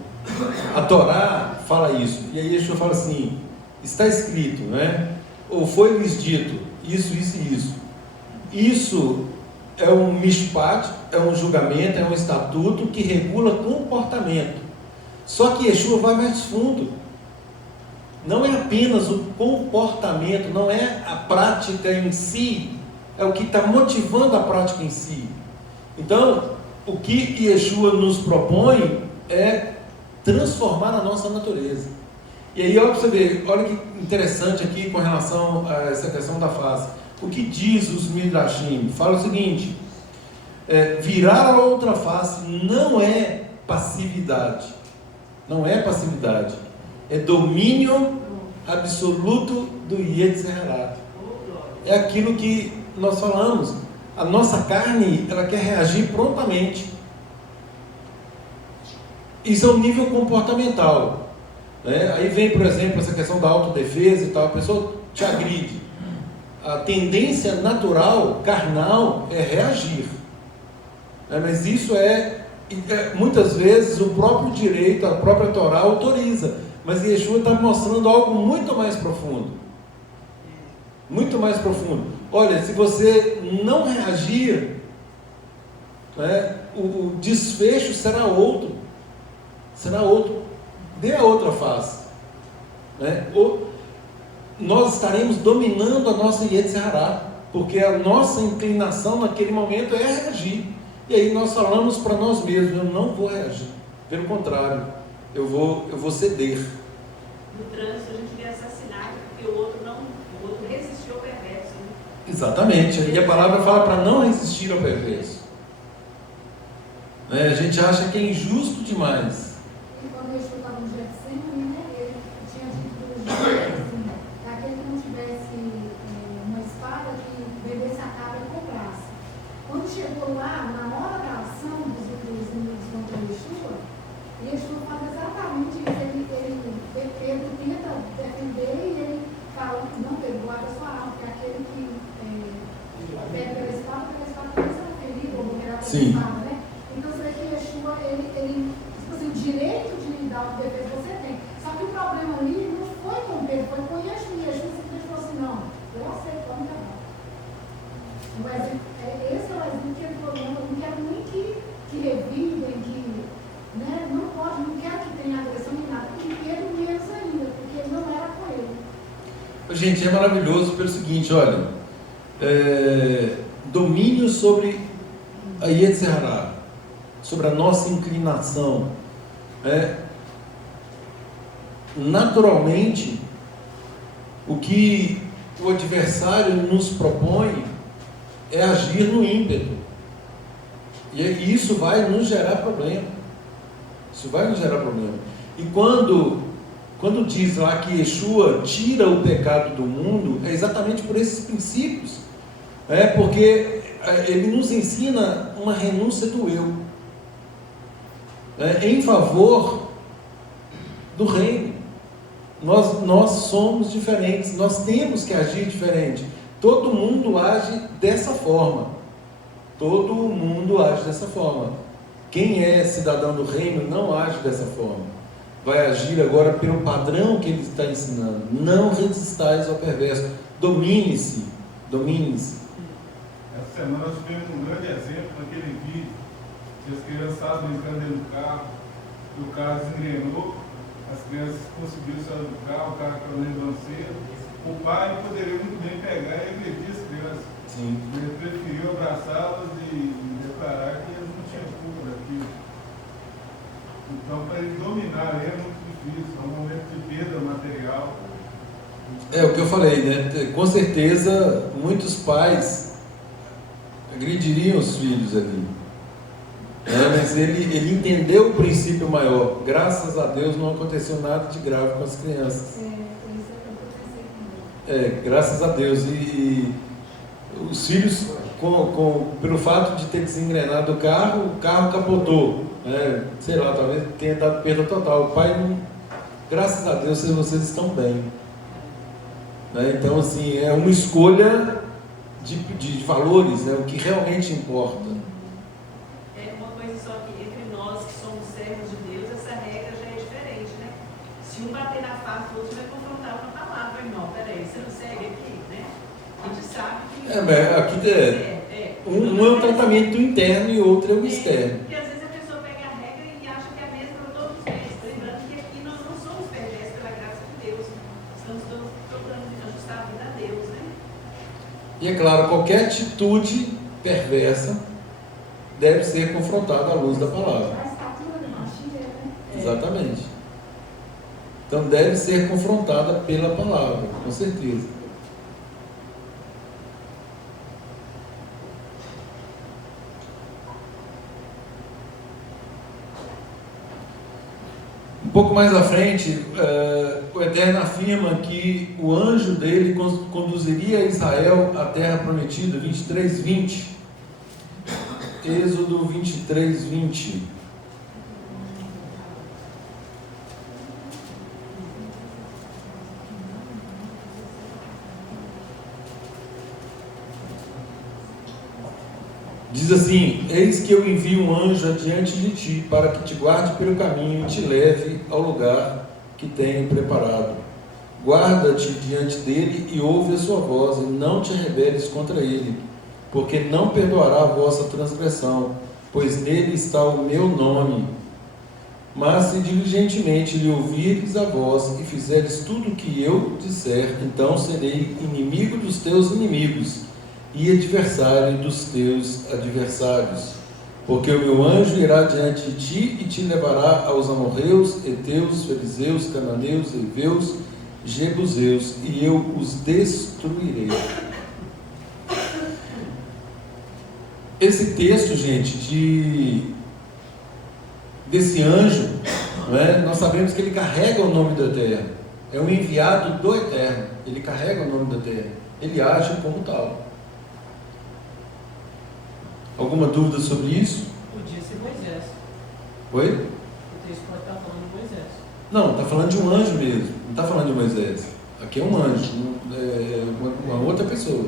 A Torá fala isso, e aí Yeshua fala assim: está escrito, né? Ou foi-lhes dito isso, isso e isso. Isso é um mishpat, é um julgamento, é um estatuto que regula comportamento. Só que Yeshua vai mais fundo. Não é apenas o comportamento, não é a prática em si, é o que está motivando a prática em si. Então, o que Yeshua nos propõe é transformar a nossa natureza. E aí, olha para você ver, olha que interessante aqui com relação a essa questão da face. O que diz os Midrashim? Fala o seguinte: virar a outra face não é passividade. Não é passividade. É domínio absoluto do Yetzer Hara. É aquilo que nós falamos. A nossa carne, ela quer reagir prontamente. Isso é um nível comportamental, né? Aí vem, por exemplo, essa questão da autodefesa e tal. A pessoa te agride. A tendência natural, carnal, é reagir, né? Mas isso muitas vezes o próprio direito, a própria Torá autoriza. Mas Yeshua está mostrando algo muito mais profundo. Muito mais profundo. Olha, se você não reagir, né, o desfecho será outro. Será outro. Dê a outra face, né? Nós estaremos dominando a nossa Yetzer Hara, porque a nossa inclinação naquele momento é reagir. E aí nós falamos para nós mesmos: eu não vou reagir. Pelo contrário, eu vou ceder. No trânsito a gente vê assassinato porque o outro resistiu ao perverso. Né? Exatamente. E a palavra fala para não resistir ao perverso. A gente acha que é injusto demais. E quando eu estava no Getsemane, né, ele tinha dito para os judeus assim, que aquele que não tivesse uma espada que bebesse a cabra e comprasse. Quando chegou lá, na hora da ação dos inimigos contra Yeshua, Yeshua faz exatamente isso. Pedro tenta defender e ele fala, não, Pedro, guarda sua alma, porque aquele que pega pela espada vai ser ferido ou morrerá pela Sim. espada, né? Então você vê que Yeshua, ele tipo assim, o direito de dar o defesa você tem. Só que o problema ali não foi com Pedro, foi com Yeshua. Yeshua simplesmente falou assim, não, eu aceito, vamos acabar. Esse é o exemplo que ele falou, não quero nem que revidem, né, não pode, não quero que tenha agressão nem nada, e Pedro menos ainda, porque não era com ele. Gente, é maravilhoso pelo seguinte, olha, domínio sobre a Yetzirah, sobre a nossa inclinação. Naturalmente, o que o adversário nos propõe é agir no ímpeto. E isso vai nos gerar problema. Isso vai nos gerar problema. E quando diz lá que Yeshua tira o pecado do mundo, é exatamente por esses princípios. Porque ele nos ensina uma renúncia do eu, em favor do reino. Nós somos diferentes, nós temos que agir diferente. Todo mundo age dessa forma. Todo mundo age dessa forma. Quem é cidadão do reino não age dessa forma. Vai agir agora pelo padrão que ele está ensinando. Não resistais ao perverso. Domine-se. Domine-se. Essa semana nós tivemos um grande exemplo naquele vídeo que as crianças estavam brincando dentro do carro, e o carro desengrenou, as crianças conseguiram sair do carro, o carro caiu na ribanceira. O pai poderia muito bem pegar e agredir as crianças. Sim. Ele preferiu abraçá-las e declarar que eles não tinham culpa daquilo. Então, para ele dominar é muito difícil, é um momento de perda material. É o que eu falei, né? Com certeza, muitos pais agrediriam os filhos ali. Mas ele entendeu o princípio maior. Graças a Deus não aconteceu nada de grave com as crianças. Graças a Deus. E os filhos, pelo fato de ter desengrenado o carro capotou. Sei lá, talvez tenha dado perda total. O pai não. Graças a Deus vocês estão bem. Então, assim, é uma escolha de valores, o que realmente importa. Uma coisa só que entre nós que somos servos de Deus, essa regra já é diferente, né? Se um bater na face, o outro vai confrontar com a palavra, irmão, peraí, você não segue aqui, né? A gente sabe que... Um é o tratamento interno e outro é o externo. Porque às vezes a pessoa pega a regra e acha que é a mesma para todos os mestres, lembrando que aqui nós não somos perversos pela graça de Deus, estamos todos procurando ajustar a vida a Deus, né? E é claro, qualquer atitude perversa deve ser confrontada à luz da palavra. Exatamente. Então deve ser confrontada pela palavra, com certeza. Um pouco mais à frente, o Eterno afirma que o anjo dele conduziria Israel à terra prometida, 23:20. Êxodo 23:20. Diz assim: eis que eu envio um anjo adiante de ti, para que te guarde pelo caminho e te leve ao lugar que tenho preparado. Guarda-te diante dele e ouve a sua voz, e não te rebeles contra ele, porque não perdoará a vossa transgressão, pois nele está o meu nome. Mas se diligentemente lhe ouvires a voz e fizeres tudo o que eu disser, então serei inimigo dos teus inimigos e adversário dos teus adversários. Porque o meu anjo irá diante de ti e te levará aos amorreus, heteus, fariseus, cananeus, heveus, jebuseus, e eu os destruirei. Esse texto, gente, de desse anjo, não é? Nós sabemos que ele carrega o nome do Eterno. É um enviado do Eterno. Ele carrega o nome do Eterno. Ele age como tal. Alguma dúvida sobre isso? Podia ser Moisés. Oi? O texto pode estar falando de Moisés. Não, está falando de um anjo mesmo. Não está falando de Moisés. Aqui é um anjo, uma outra pessoa.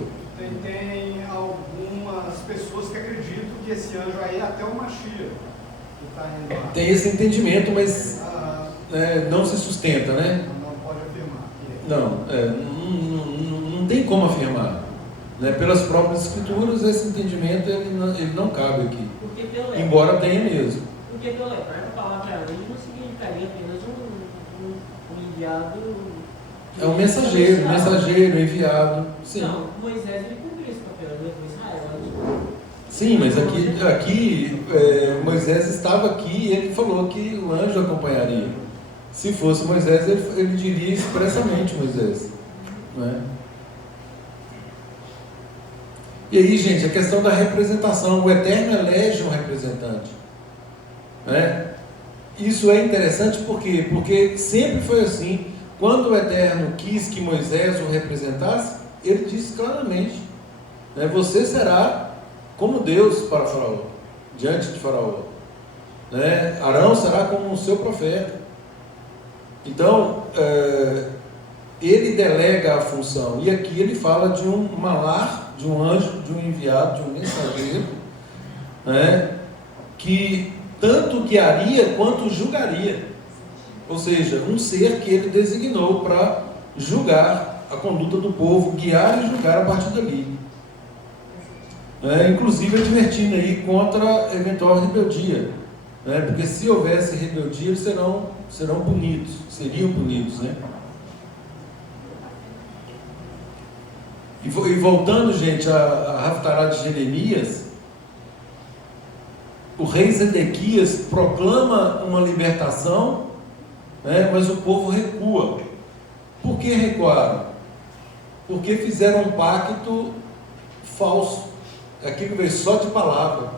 Tem algumas pessoas que acreditam que esse anjo aí é até o Mashiach que está indo lá. Tem esse entendimento, mas não se sustenta, né? Não pode afirmar. Não tem como afirmar. Né? Pelas próprias escrituras, esse entendimento ele não cabe aqui. Porque pelo Embora tenha mesmo. Porque pelo hebraico, a palavra ali não significaria apenas um enviado. É um mensageiro, enviado. Sim. Não, Moisés ele cumpriu esse papel, ele levou Israel. Sim, mas aqui Moisés estava aqui e ele falou que o anjo acompanharia. Se fosse Moisés, ele diria expressamente Moisés. Né? E aí, gente, a questão da representação. O Eterno elege um representante. Né? Isso é interessante por quê? Porque sempre foi assim. Quando o Eterno quis que Moisés o representasse, ele disse claramente, né, você será como Deus para Faraó, diante de Faraó. Né? Arão será como o seu profeta. Então, ele delega a função. E aqui ele fala de um malar, de um anjo, de um enviado, de um mensageiro, né, que tanto guiaria quanto julgaria. Ou seja, um ser que ele designou para julgar a conduta do povo, guiar e julgar a partir dali. Inclusive advertindo aí contra eventual rebeldia. Porque se houvesse rebeldia, eles serão punidos, seriam punidos. Né? E voltando, gente, a Haftará de Jeremias, o rei Zedequias proclama uma libertação, mas o povo recua. Por que recuaram? Porque fizeram um pacto falso. Aquilo veio só de palavra,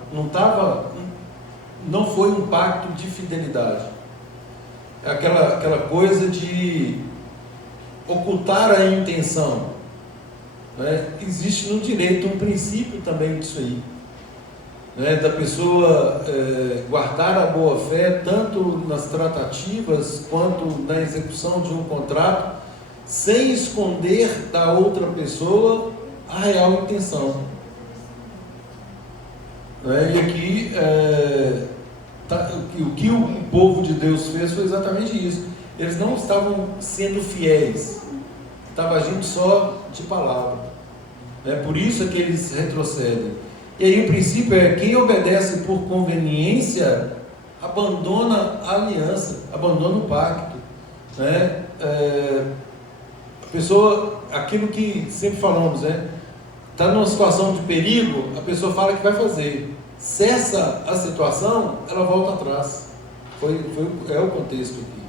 não foi um pacto de fidelidade. É aquela coisa de ocultar a intenção. Existe no direito um princípio também disso aí, da pessoa guardar a boa fé tanto nas tratativas quanto na execução de um contrato, sem esconder da outra pessoa a real intenção. E aqui o que o povo de Deus fez foi exatamente isso. Eles não estavam sendo fiéis, estavam agindo só de palavra. Por isso é que eles retrocedem. E aí o princípio é: quem obedece por conveniência abandona a aliança, abandona o pacto. A pessoa, aquilo que sempre falamos, está numa situação de perigo, a pessoa fala que vai fazer. Cessa a situação, ela volta atrás. É o contexto aqui.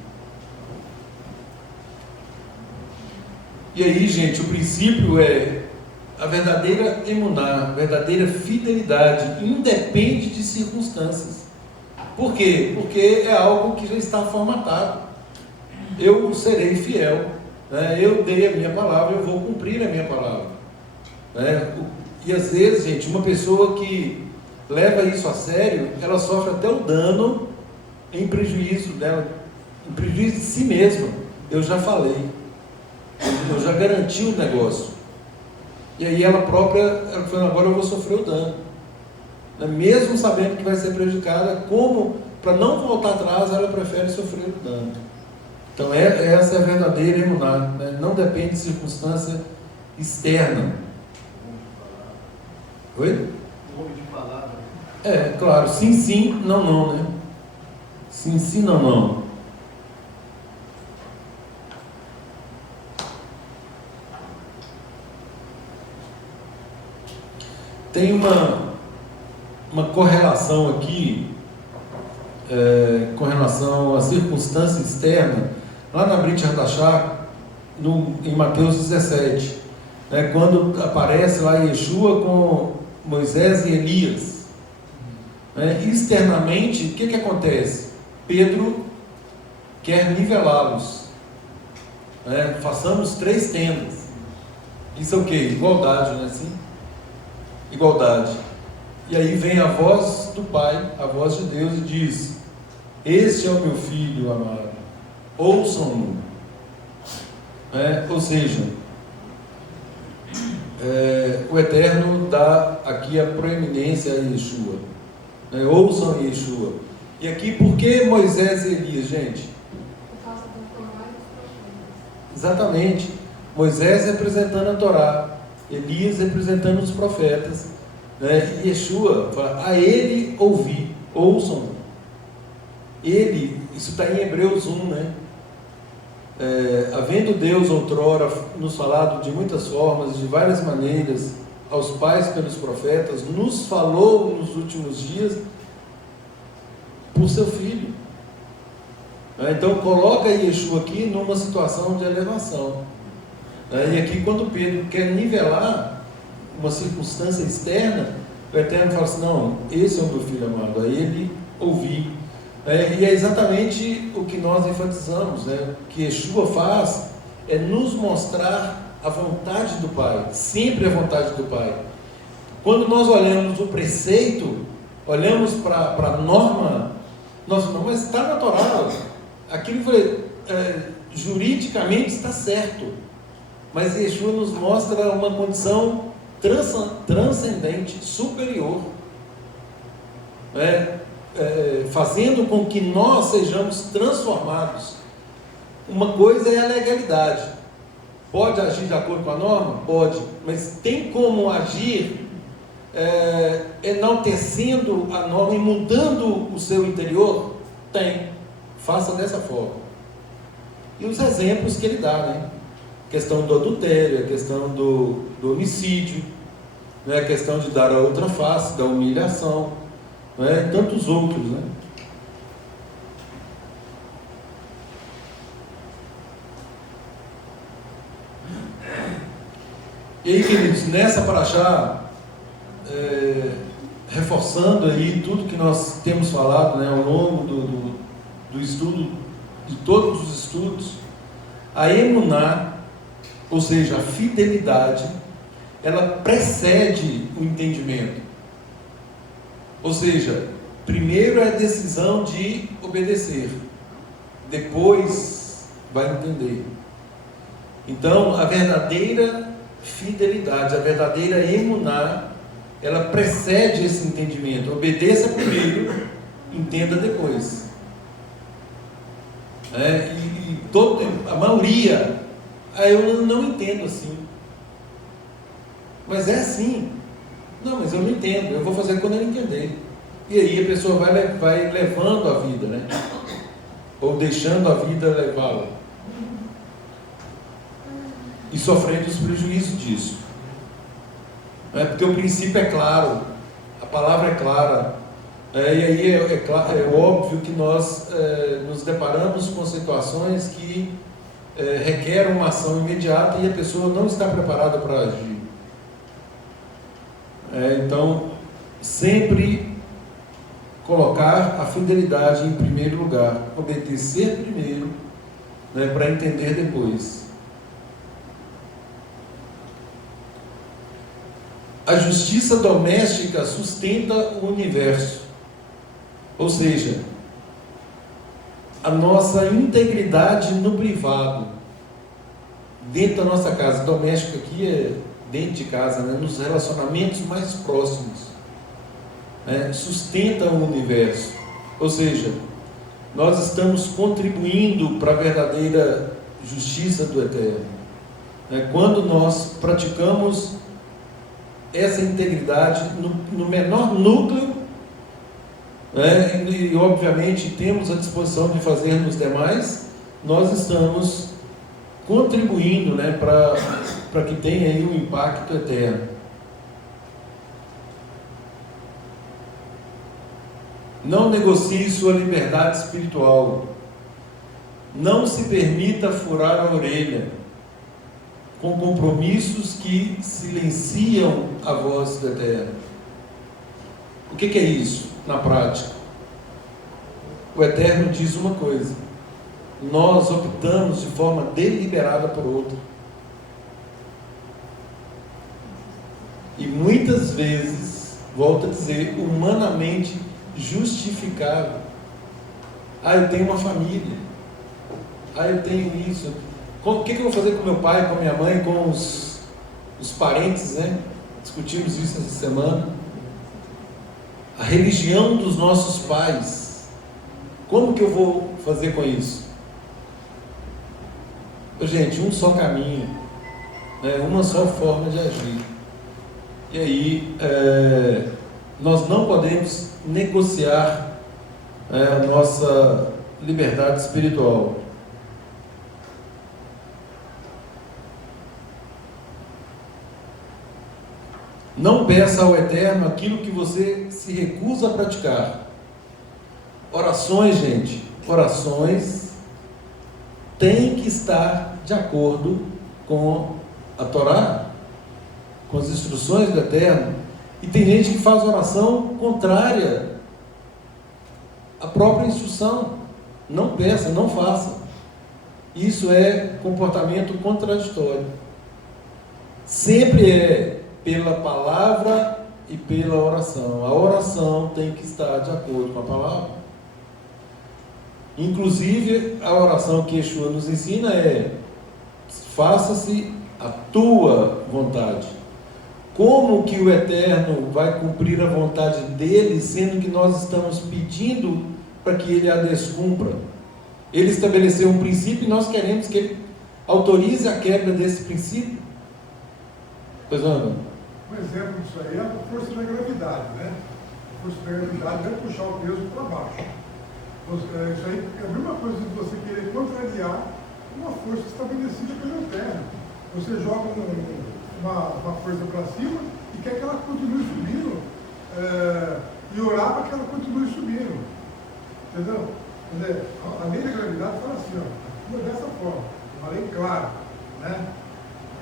E aí, gente, o princípio é a verdadeira emuná, a verdadeira fidelidade, independe de circunstâncias. Por quê? Porque é algo que já está formatado. Eu serei fiel, eu dei a minha palavra, eu vou cumprir a minha palavra. E às vezes, gente, uma pessoa que leva isso a sério, ela sofre até o dano em prejuízo dela, em prejuízo de si mesma. Eu já falei, eu já garanti o negócio. E aí ela falou, agora eu vou sofrer o dano. Mesmo sabendo que vai ser prejudicada, para não voltar atrás, ela prefere sofrer o dano. Então essa é a verdadeira emuná, não depende de circunstância externa. Oi? Homem de palavra. Claro, sim, sim, não, não, né? Sim, sim, não, não. Tem uma correlação aqui, com relação à circunstância externa, lá na Brit Hadashah, em Mateus 17, quando aparece lá Yeshua com Moisés e Elias. Externamente, o que acontece? Pedro quer nivelá-los. Façamos 3 tendas. Isso é o quê? Igualdade, não é assim? Igualdade. E aí vem a voz do Pai, a voz de Deus, e diz: este é o meu filho amado, ouçam-no. Ou seja, o Eterno dá aqui a proeminência a Yeshua. Ouçam Yeshua. E aqui, por que Moisés e Elias, gente? Por causa da Torá e dos profetas. Exatamente. Moisés representando a Torá, Elias representando os profetas, e Yeshua fala: a ele ouvi, ouçam. Ele, isso está em Hebreus 1, né? Havendo Deus outrora nos falado de muitas formas, de várias maneiras, aos pais pelos profetas, nos falou nos últimos dias por seu Filho. Então coloca Yeshua aqui numa situação de elevação. E aqui, quando Pedro quer nivelar uma circunstância externa, o Eterno fala assim: não, esse é o meu filho amado, a ele ouvi. E é exatamente o que nós enfatizamos, né? O que Yeshua faz é nos mostrar a vontade do Pai, sempre a vontade do Pai. Quando nós olhamos o preceito, olhamos para a norma, nós não, mas está na Torá, aquilo juridicamente está certo, mas Yeshua nos mostra uma condição transcendente, superior, fazendo com que nós sejamos transformados. Uma coisa é a legalidade. Pode agir de acordo com a norma? Pode. Mas tem como agir enaltecendo a norma e mudando o seu interior? Tem. Faça dessa forma. E os exemplos que ele dá, né? A questão do adultério, a questão do homicídio, né? A questão de dar a outra face, da humilhação, e tantos outros, né? E aí, queridos, nessa paraxá, reforçando aí tudo que nós temos falado, né, ao longo do estudo, de todos os estudos, a emuná, ou seja, a fidelidade, ela precede o entendimento. Ou seja, primeiro é a decisão de obedecer, depois vai entender. Então, a verdadeira fidelidade, a verdadeira emuná, ela precede esse entendimento. Obedeça primeiro, entenda depois. A maioria, eu não entendo assim. Mas é assim. Não, mas eu não entendo, eu vou fazer quando eu entender. E aí a pessoa vai levando a vida, né? Ou deixando a vida levá-la. E sofrendo os prejuízos disso. Porque o princípio é claro, a palavra é clara. E aí é óbvio que nós nos deparamos com situações que requerem uma ação imediata e a pessoa não está preparada para agir. Então, sempre colocar a fidelidade em primeiro lugar, obedecer primeiro, né, para entender depois. A justiça doméstica sustenta o universo, ou seja, a nossa integridade no privado, dentro da nossa casa. Doméstico aqui é dentro de casa, né, nos relacionamentos mais próximos, sustenta o universo, ou seja, nós estamos contribuindo para a verdadeira justiça do Eterno, quando nós praticamos essa integridade no menor núcleo, e obviamente temos a disposição de fazer nos demais, nós estamos contribuindo, para que tenha aí um impacto eterno. Não negocie sua liberdade espiritual. Não se permita furar a orelha com compromissos que silenciam a voz do Eterno. O que é isso na prática? o Eterno diz uma coisa: nós optamos de forma deliberada por outra. E muitas vezes, volto a dizer, humanamente justificável. Eu tenho uma família. Eu tenho isso. O que eu vou fazer com meu pai, com minha mãe, com os parentes, né? Discutimos isso essa semana. A religião dos nossos pais. Como que eu vou fazer com isso? Gente, um só caminho, né? Uma só forma de agir. E aí, nós não podemos negociar a nossa liberdade espiritual. Não peça ao Eterno aquilo que você se recusa a praticar. Orações, gente, orações têm que estar de acordo com a Torá, com as instruções do Eterno. E tem gente que faz oração contrária à própria instrução. Não peça, não faça. Isso é comportamento contraditório. Sempre é pela palavra e pela oração. A oração tem que estar de acordo com a palavra. Inclusive, a oração que Yeshua nos ensina é: faça-se a tua vontade. Como que o Eterno vai cumprir a vontade dele, sendo que nós estamos pedindo para que ele a descumpra? Ele estabeleceu um princípio e nós queremos que ele autorize a quebra desse princípio. Pois não? Um exemplo disso aí é a força da gravidade, né? A força da gravidade vai puxar o peso para baixo. Isso aí é a mesma coisa de você querer contrariar uma força estabelecida pelo Eterno. Você joga uma força para cima e quer que ela continue subindo, e orar para que ela continue subindo. Entendeu? Quer dizer, a lei da gravidade fala assim, atua dessa forma, uma lei clara, né?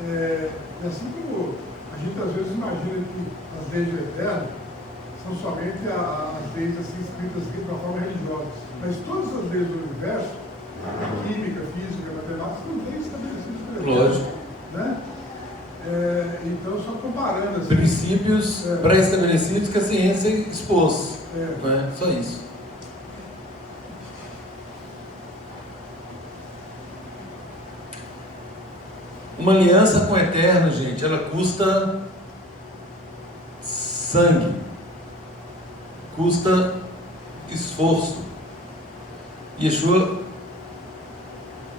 E assim como a gente às vezes imagina que as leis do Eterno são somente as leis assim, escritas de uma forma religiosa, mas todas as leis do universo, química, física, matemática, são leis estabelecidas pelo Eterno. Lógico. Né? Então, só comparando assim, princípios pré-estabelecidos que a ciência expôs. Né? Só isso. Uma aliança com o Eterno, gente, ela custa sangue, custa esforço. Yeshua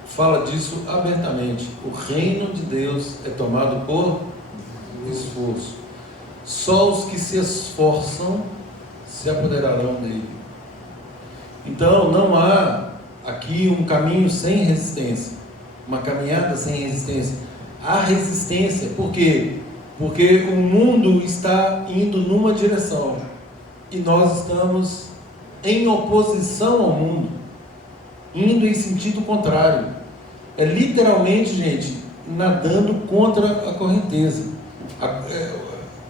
fala disso abertamente. O reino de Deus é tomado por esforço. Só os que se esforçam se apoderarão dele. Então, não há aqui um caminho sem resistência, uma caminhada sem resistência. Há resistência, por quê? Porque o mundo está indo numa direção e nós estamos em oposição ao mundo, indo em sentido contrário. É literalmente, gente, nadando contra a correnteza.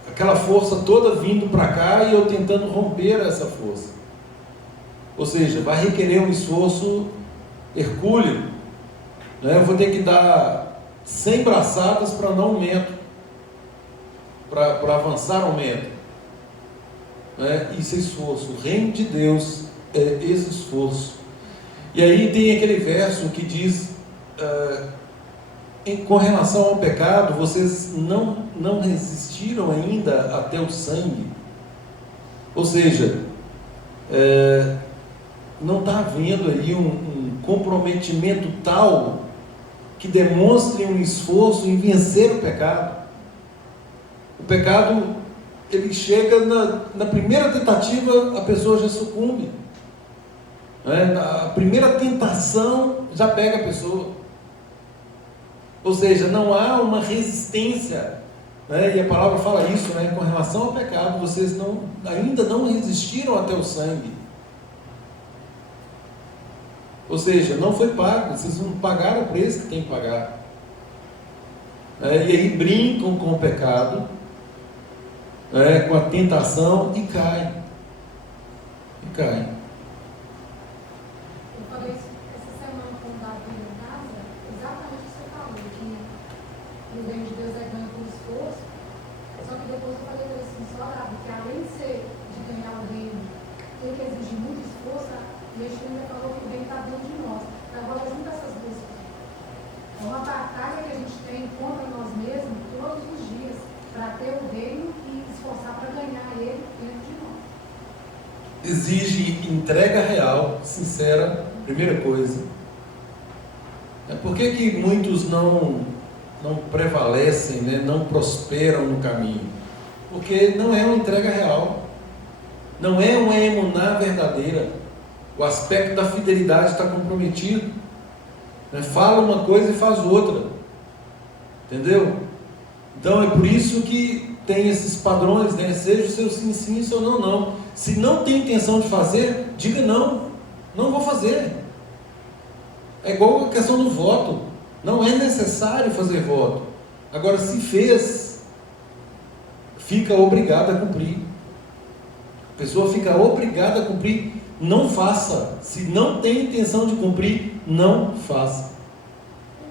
Aquela força toda vindo para cá e eu tentando romper essa força. Ou seja, vai requerer um esforço hercúleo. Né? Eu vou ter que dar 100 braçadas para dar aumento, para avançar aumento. Né? Isso é esforço. O reino de Deus é esse esforço. E aí tem aquele verso que diz, com relação ao pecado, vocês não resistiram ainda até o sangue. Ou seja, não está havendo aí um comprometimento tal que demonstre um esforço em vencer o pecado. O pecado, ele chega na primeira tentativa, a pessoa já sucumbe. A primeira tentação já pega a pessoa. Ou seja, não há uma resistência, né? E a palavra fala isso, né? Com relação ao pecado, vocês ainda não resistiram até o sangue. Ou seja, não foi pago, vocês não pagaram o preço que tem que pagar. E aí brincam com o pecado, com a tentação e caem. exige entrega real, sincera, primeira coisa. Por que muitos não prevalecem, né? Não prosperam no caminho? Porque não é uma entrega real, não é uma emuná verdadeira. O aspecto da fidelidade está comprometido, né? Fala uma coisa e faz outra, entendeu? Então é por isso que tem esses padrões, né? Seja o seu sim, sim, seu não, não. Se não tem intenção de fazer, diga não, não vou fazer. É igual a questão do voto, não é necessário fazer voto. Agora, se fez, fica obrigado a cumprir. A pessoa fica obrigada a cumprir, não faça. Se não tem intenção de cumprir, não faça.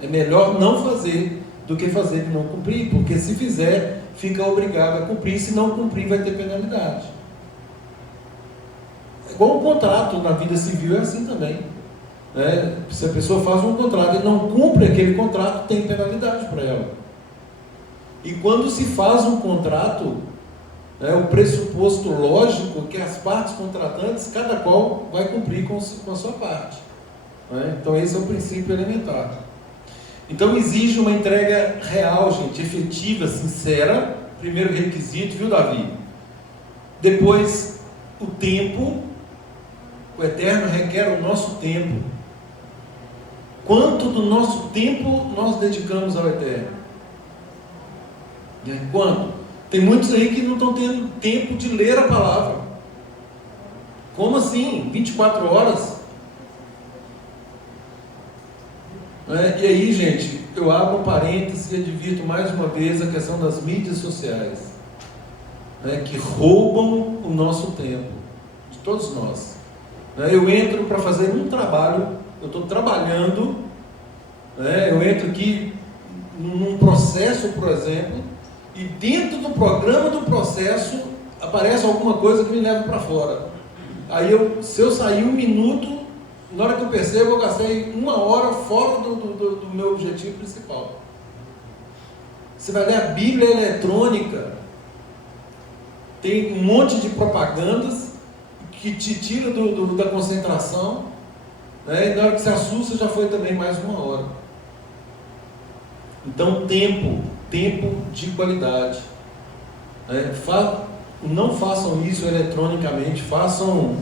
É melhor não fazer do que fazer e não cumprir, porque se fizer, fica obrigado a cumprir. Se não cumprir, vai ter penalidade. É igual um contrato na vida civil, é assim também. Se a pessoa faz um contrato e não cumpre aquele contrato, tem penalidade para ela. E quando se faz um contrato, o pressuposto lógico é que as partes contratantes, cada qual vai cumprir com a sua parte. Então esse é o princípio elementar. Então exige uma entrega real, gente, efetiva, sincera, primeiro requisito, viu, Davi? Depois, o tempo. O Eterno requer o nosso tempo. Quanto do nosso tempo nós dedicamos ao Eterno? Quanto? Tem muitos aí que não estão tendo tempo de ler a palavra. Como assim? 24 horas? E aí, gente, eu abro um parênteses e advirto mais uma vez a questão das mídias sociais, que roubam o nosso tempo, de todos nós. Eu entro para fazer um trabalho, eu estou trabalhando, eu entro aqui num processo, por exemplo, e dentro do programa do processo aparece alguma coisa que me leva para fora. Aí se eu sair 1 minuto, na hora que eu percebo, eu gastei 1 hora fora do meu objetivo principal. Você vai ler a Bíblia eletrônica, tem um monte de propagandas que te tira da concentração, e na hora que você assusta, já foi também mais 1 hora. Então, tempo de qualidade. Não façam isso eletronicamente, façam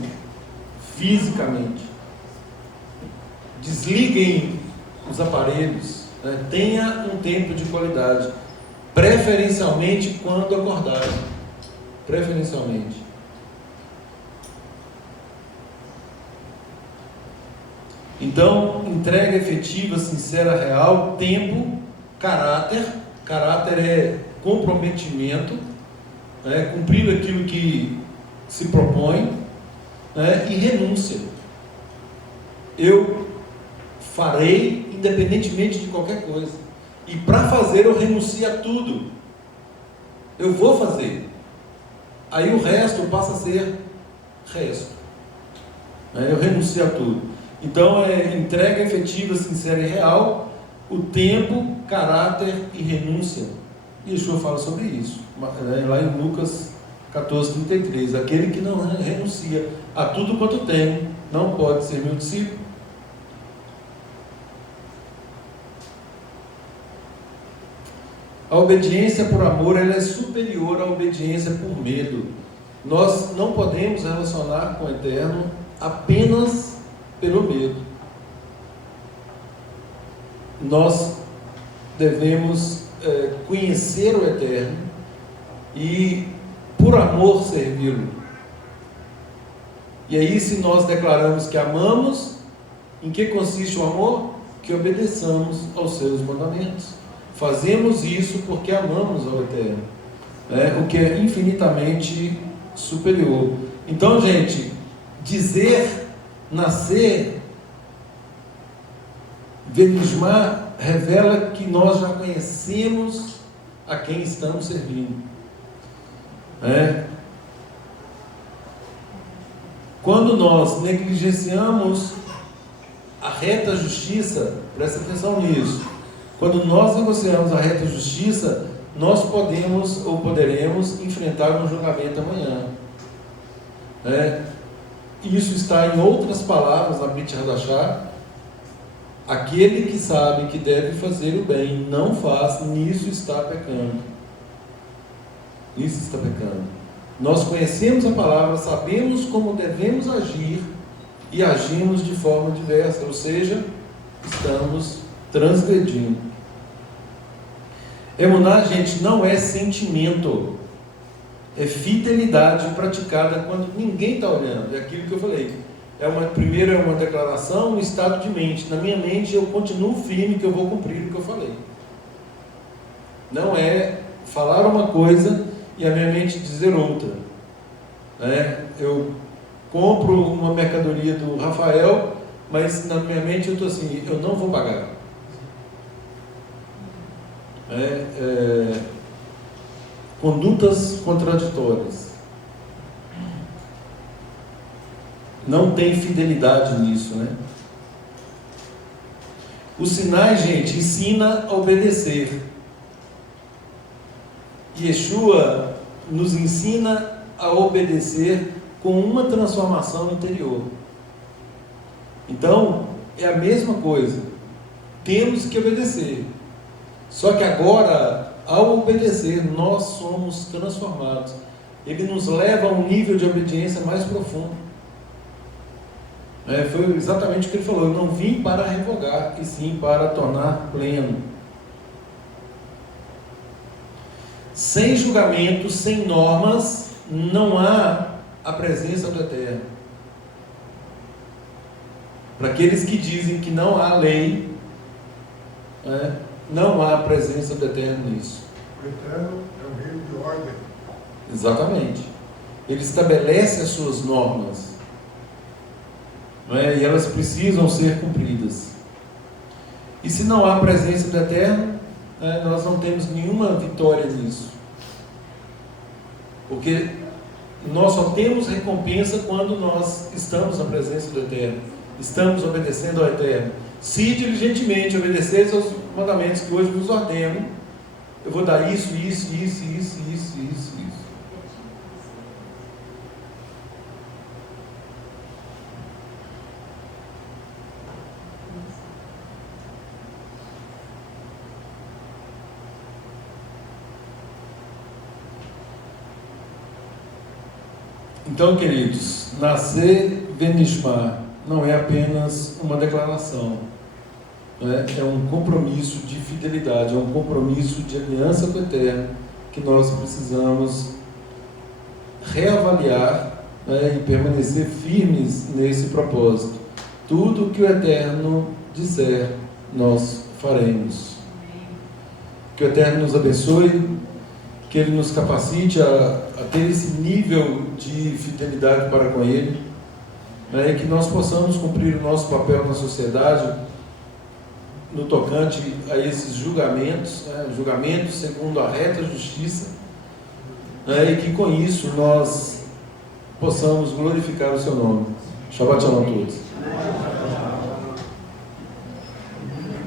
fisicamente. Desliguem os aparelhos, tenha um tempo de qualidade, preferencialmente quando acordarem, preferencialmente. Então, entrega efetiva, sincera, real, tempo, caráter é comprometimento, cumprir aquilo que se propõe, e renúncia. Eu farei independentemente de qualquer coisa, e para fazer eu renuncio a tudo. Eu vou fazer, aí o resto passa a ser resto, eu renuncio a tudo. Então entrega efetiva, sincera e real, o tempo, caráter e renúncia. E Yeshua fala sobre isso, lá em Lucas 14:33. Aquele que não renuncia a tudo quanto tem, não pode ser meu discípulo. A obediência por amor, ela é superior à obediência por medo. Nós não podemos relacionar com o Eterno apenas pelo medo. Nós devemos conhecer o Eterno e por amor servi-lo. E aí, se nós declaramos que amamos, em que consiste o amor? Que obedeçamos aos seus mandamentos. Fazemos isso porque amamos ao Eterno, o que é infinitamente superior. Então, gente, dizer, nascer, Venishma, revela que nós já conhecemos a quem estamos servindo. Quando nós negligenciamos a reta justiça, presta atenção nisso, quando nós negociamos a reta justiça, nós podemos ou poderemos enfrentar um julgamento amanhã. isso está em outras palavras na Brit Hadashah: aquele que sabe que deve fazer o bem, não faz, nisso está pecando. Nisso está pecando. Nós conhecemos a palavra, sabemos como devemos agir e agimos de forma diversa, ou seja, estamos transgredindo. Emuná, gente, não é sentimento, é fidelidade praticada quando ninguém está olhando. É aquilo que eu falei. Primeiro é uma declaração, um estado de mente. Na minha mente eu continuo firme que eu vou cumprir o que eu falei. Não é falar uma coisa e a minha mente dizer outra. Eu compro uma mercadoria do Rafael, mas na minha mente eu estou assim: eu não vou pagar. Condutas contraditórias. Não tem fidelidade nisso, né? Os sinais, gente, ensina a obedecer. Yeshua nos ensina a obedecer com uma transformação interior. Então, é a mesma coisa. Temos que obedecer. Só que agora, ao obedecer, nós somos transformados. Ele nos leva a um nível de obediência mais profundo. Foi exatamente o que ele falou: eu não vim para revogar, e sim para tornar pleno. Sem julgamento, sem normas, não há a presença do Eterno. Para aqueles que dizem que não há lei, não há a presença do Eterno nisso. O Eterno é o reino de ordem. Exatamente. Ele estabelece as suas normas. E elas precisam ser cumpridas. E se não há a presença do Eterno, nós não temos nenhuma vitória nisso. Porque nós só temos recompensa quando nós estamos na presença do Eterno, estamos obedecendo ao Eterno. Se diligentemente obedeceres aos mandamentos que hoje vos ordeno, eu vou dar isso. Então, queridos, nascer Benishmar não é apenas uma declaração, é um compromisso de fidelidade, é um compromisso de aliança com o Eterno, que nós precisamos reavaliar e permanecer firmes nesse propósito. Tudo que o Eterno disser, nós faremos. Que o Eterno nos abençoe, que Ele nos capacite a ter esse nível de fidelidade para com Ele, e que nós possamos cumprir o nosso papel na sociedade no tocante a esses julgamentos, julgamentos segundo a reta justiça, e que com isso nós possamos glorificar o Seu nome. Shabbat Shalom a todos.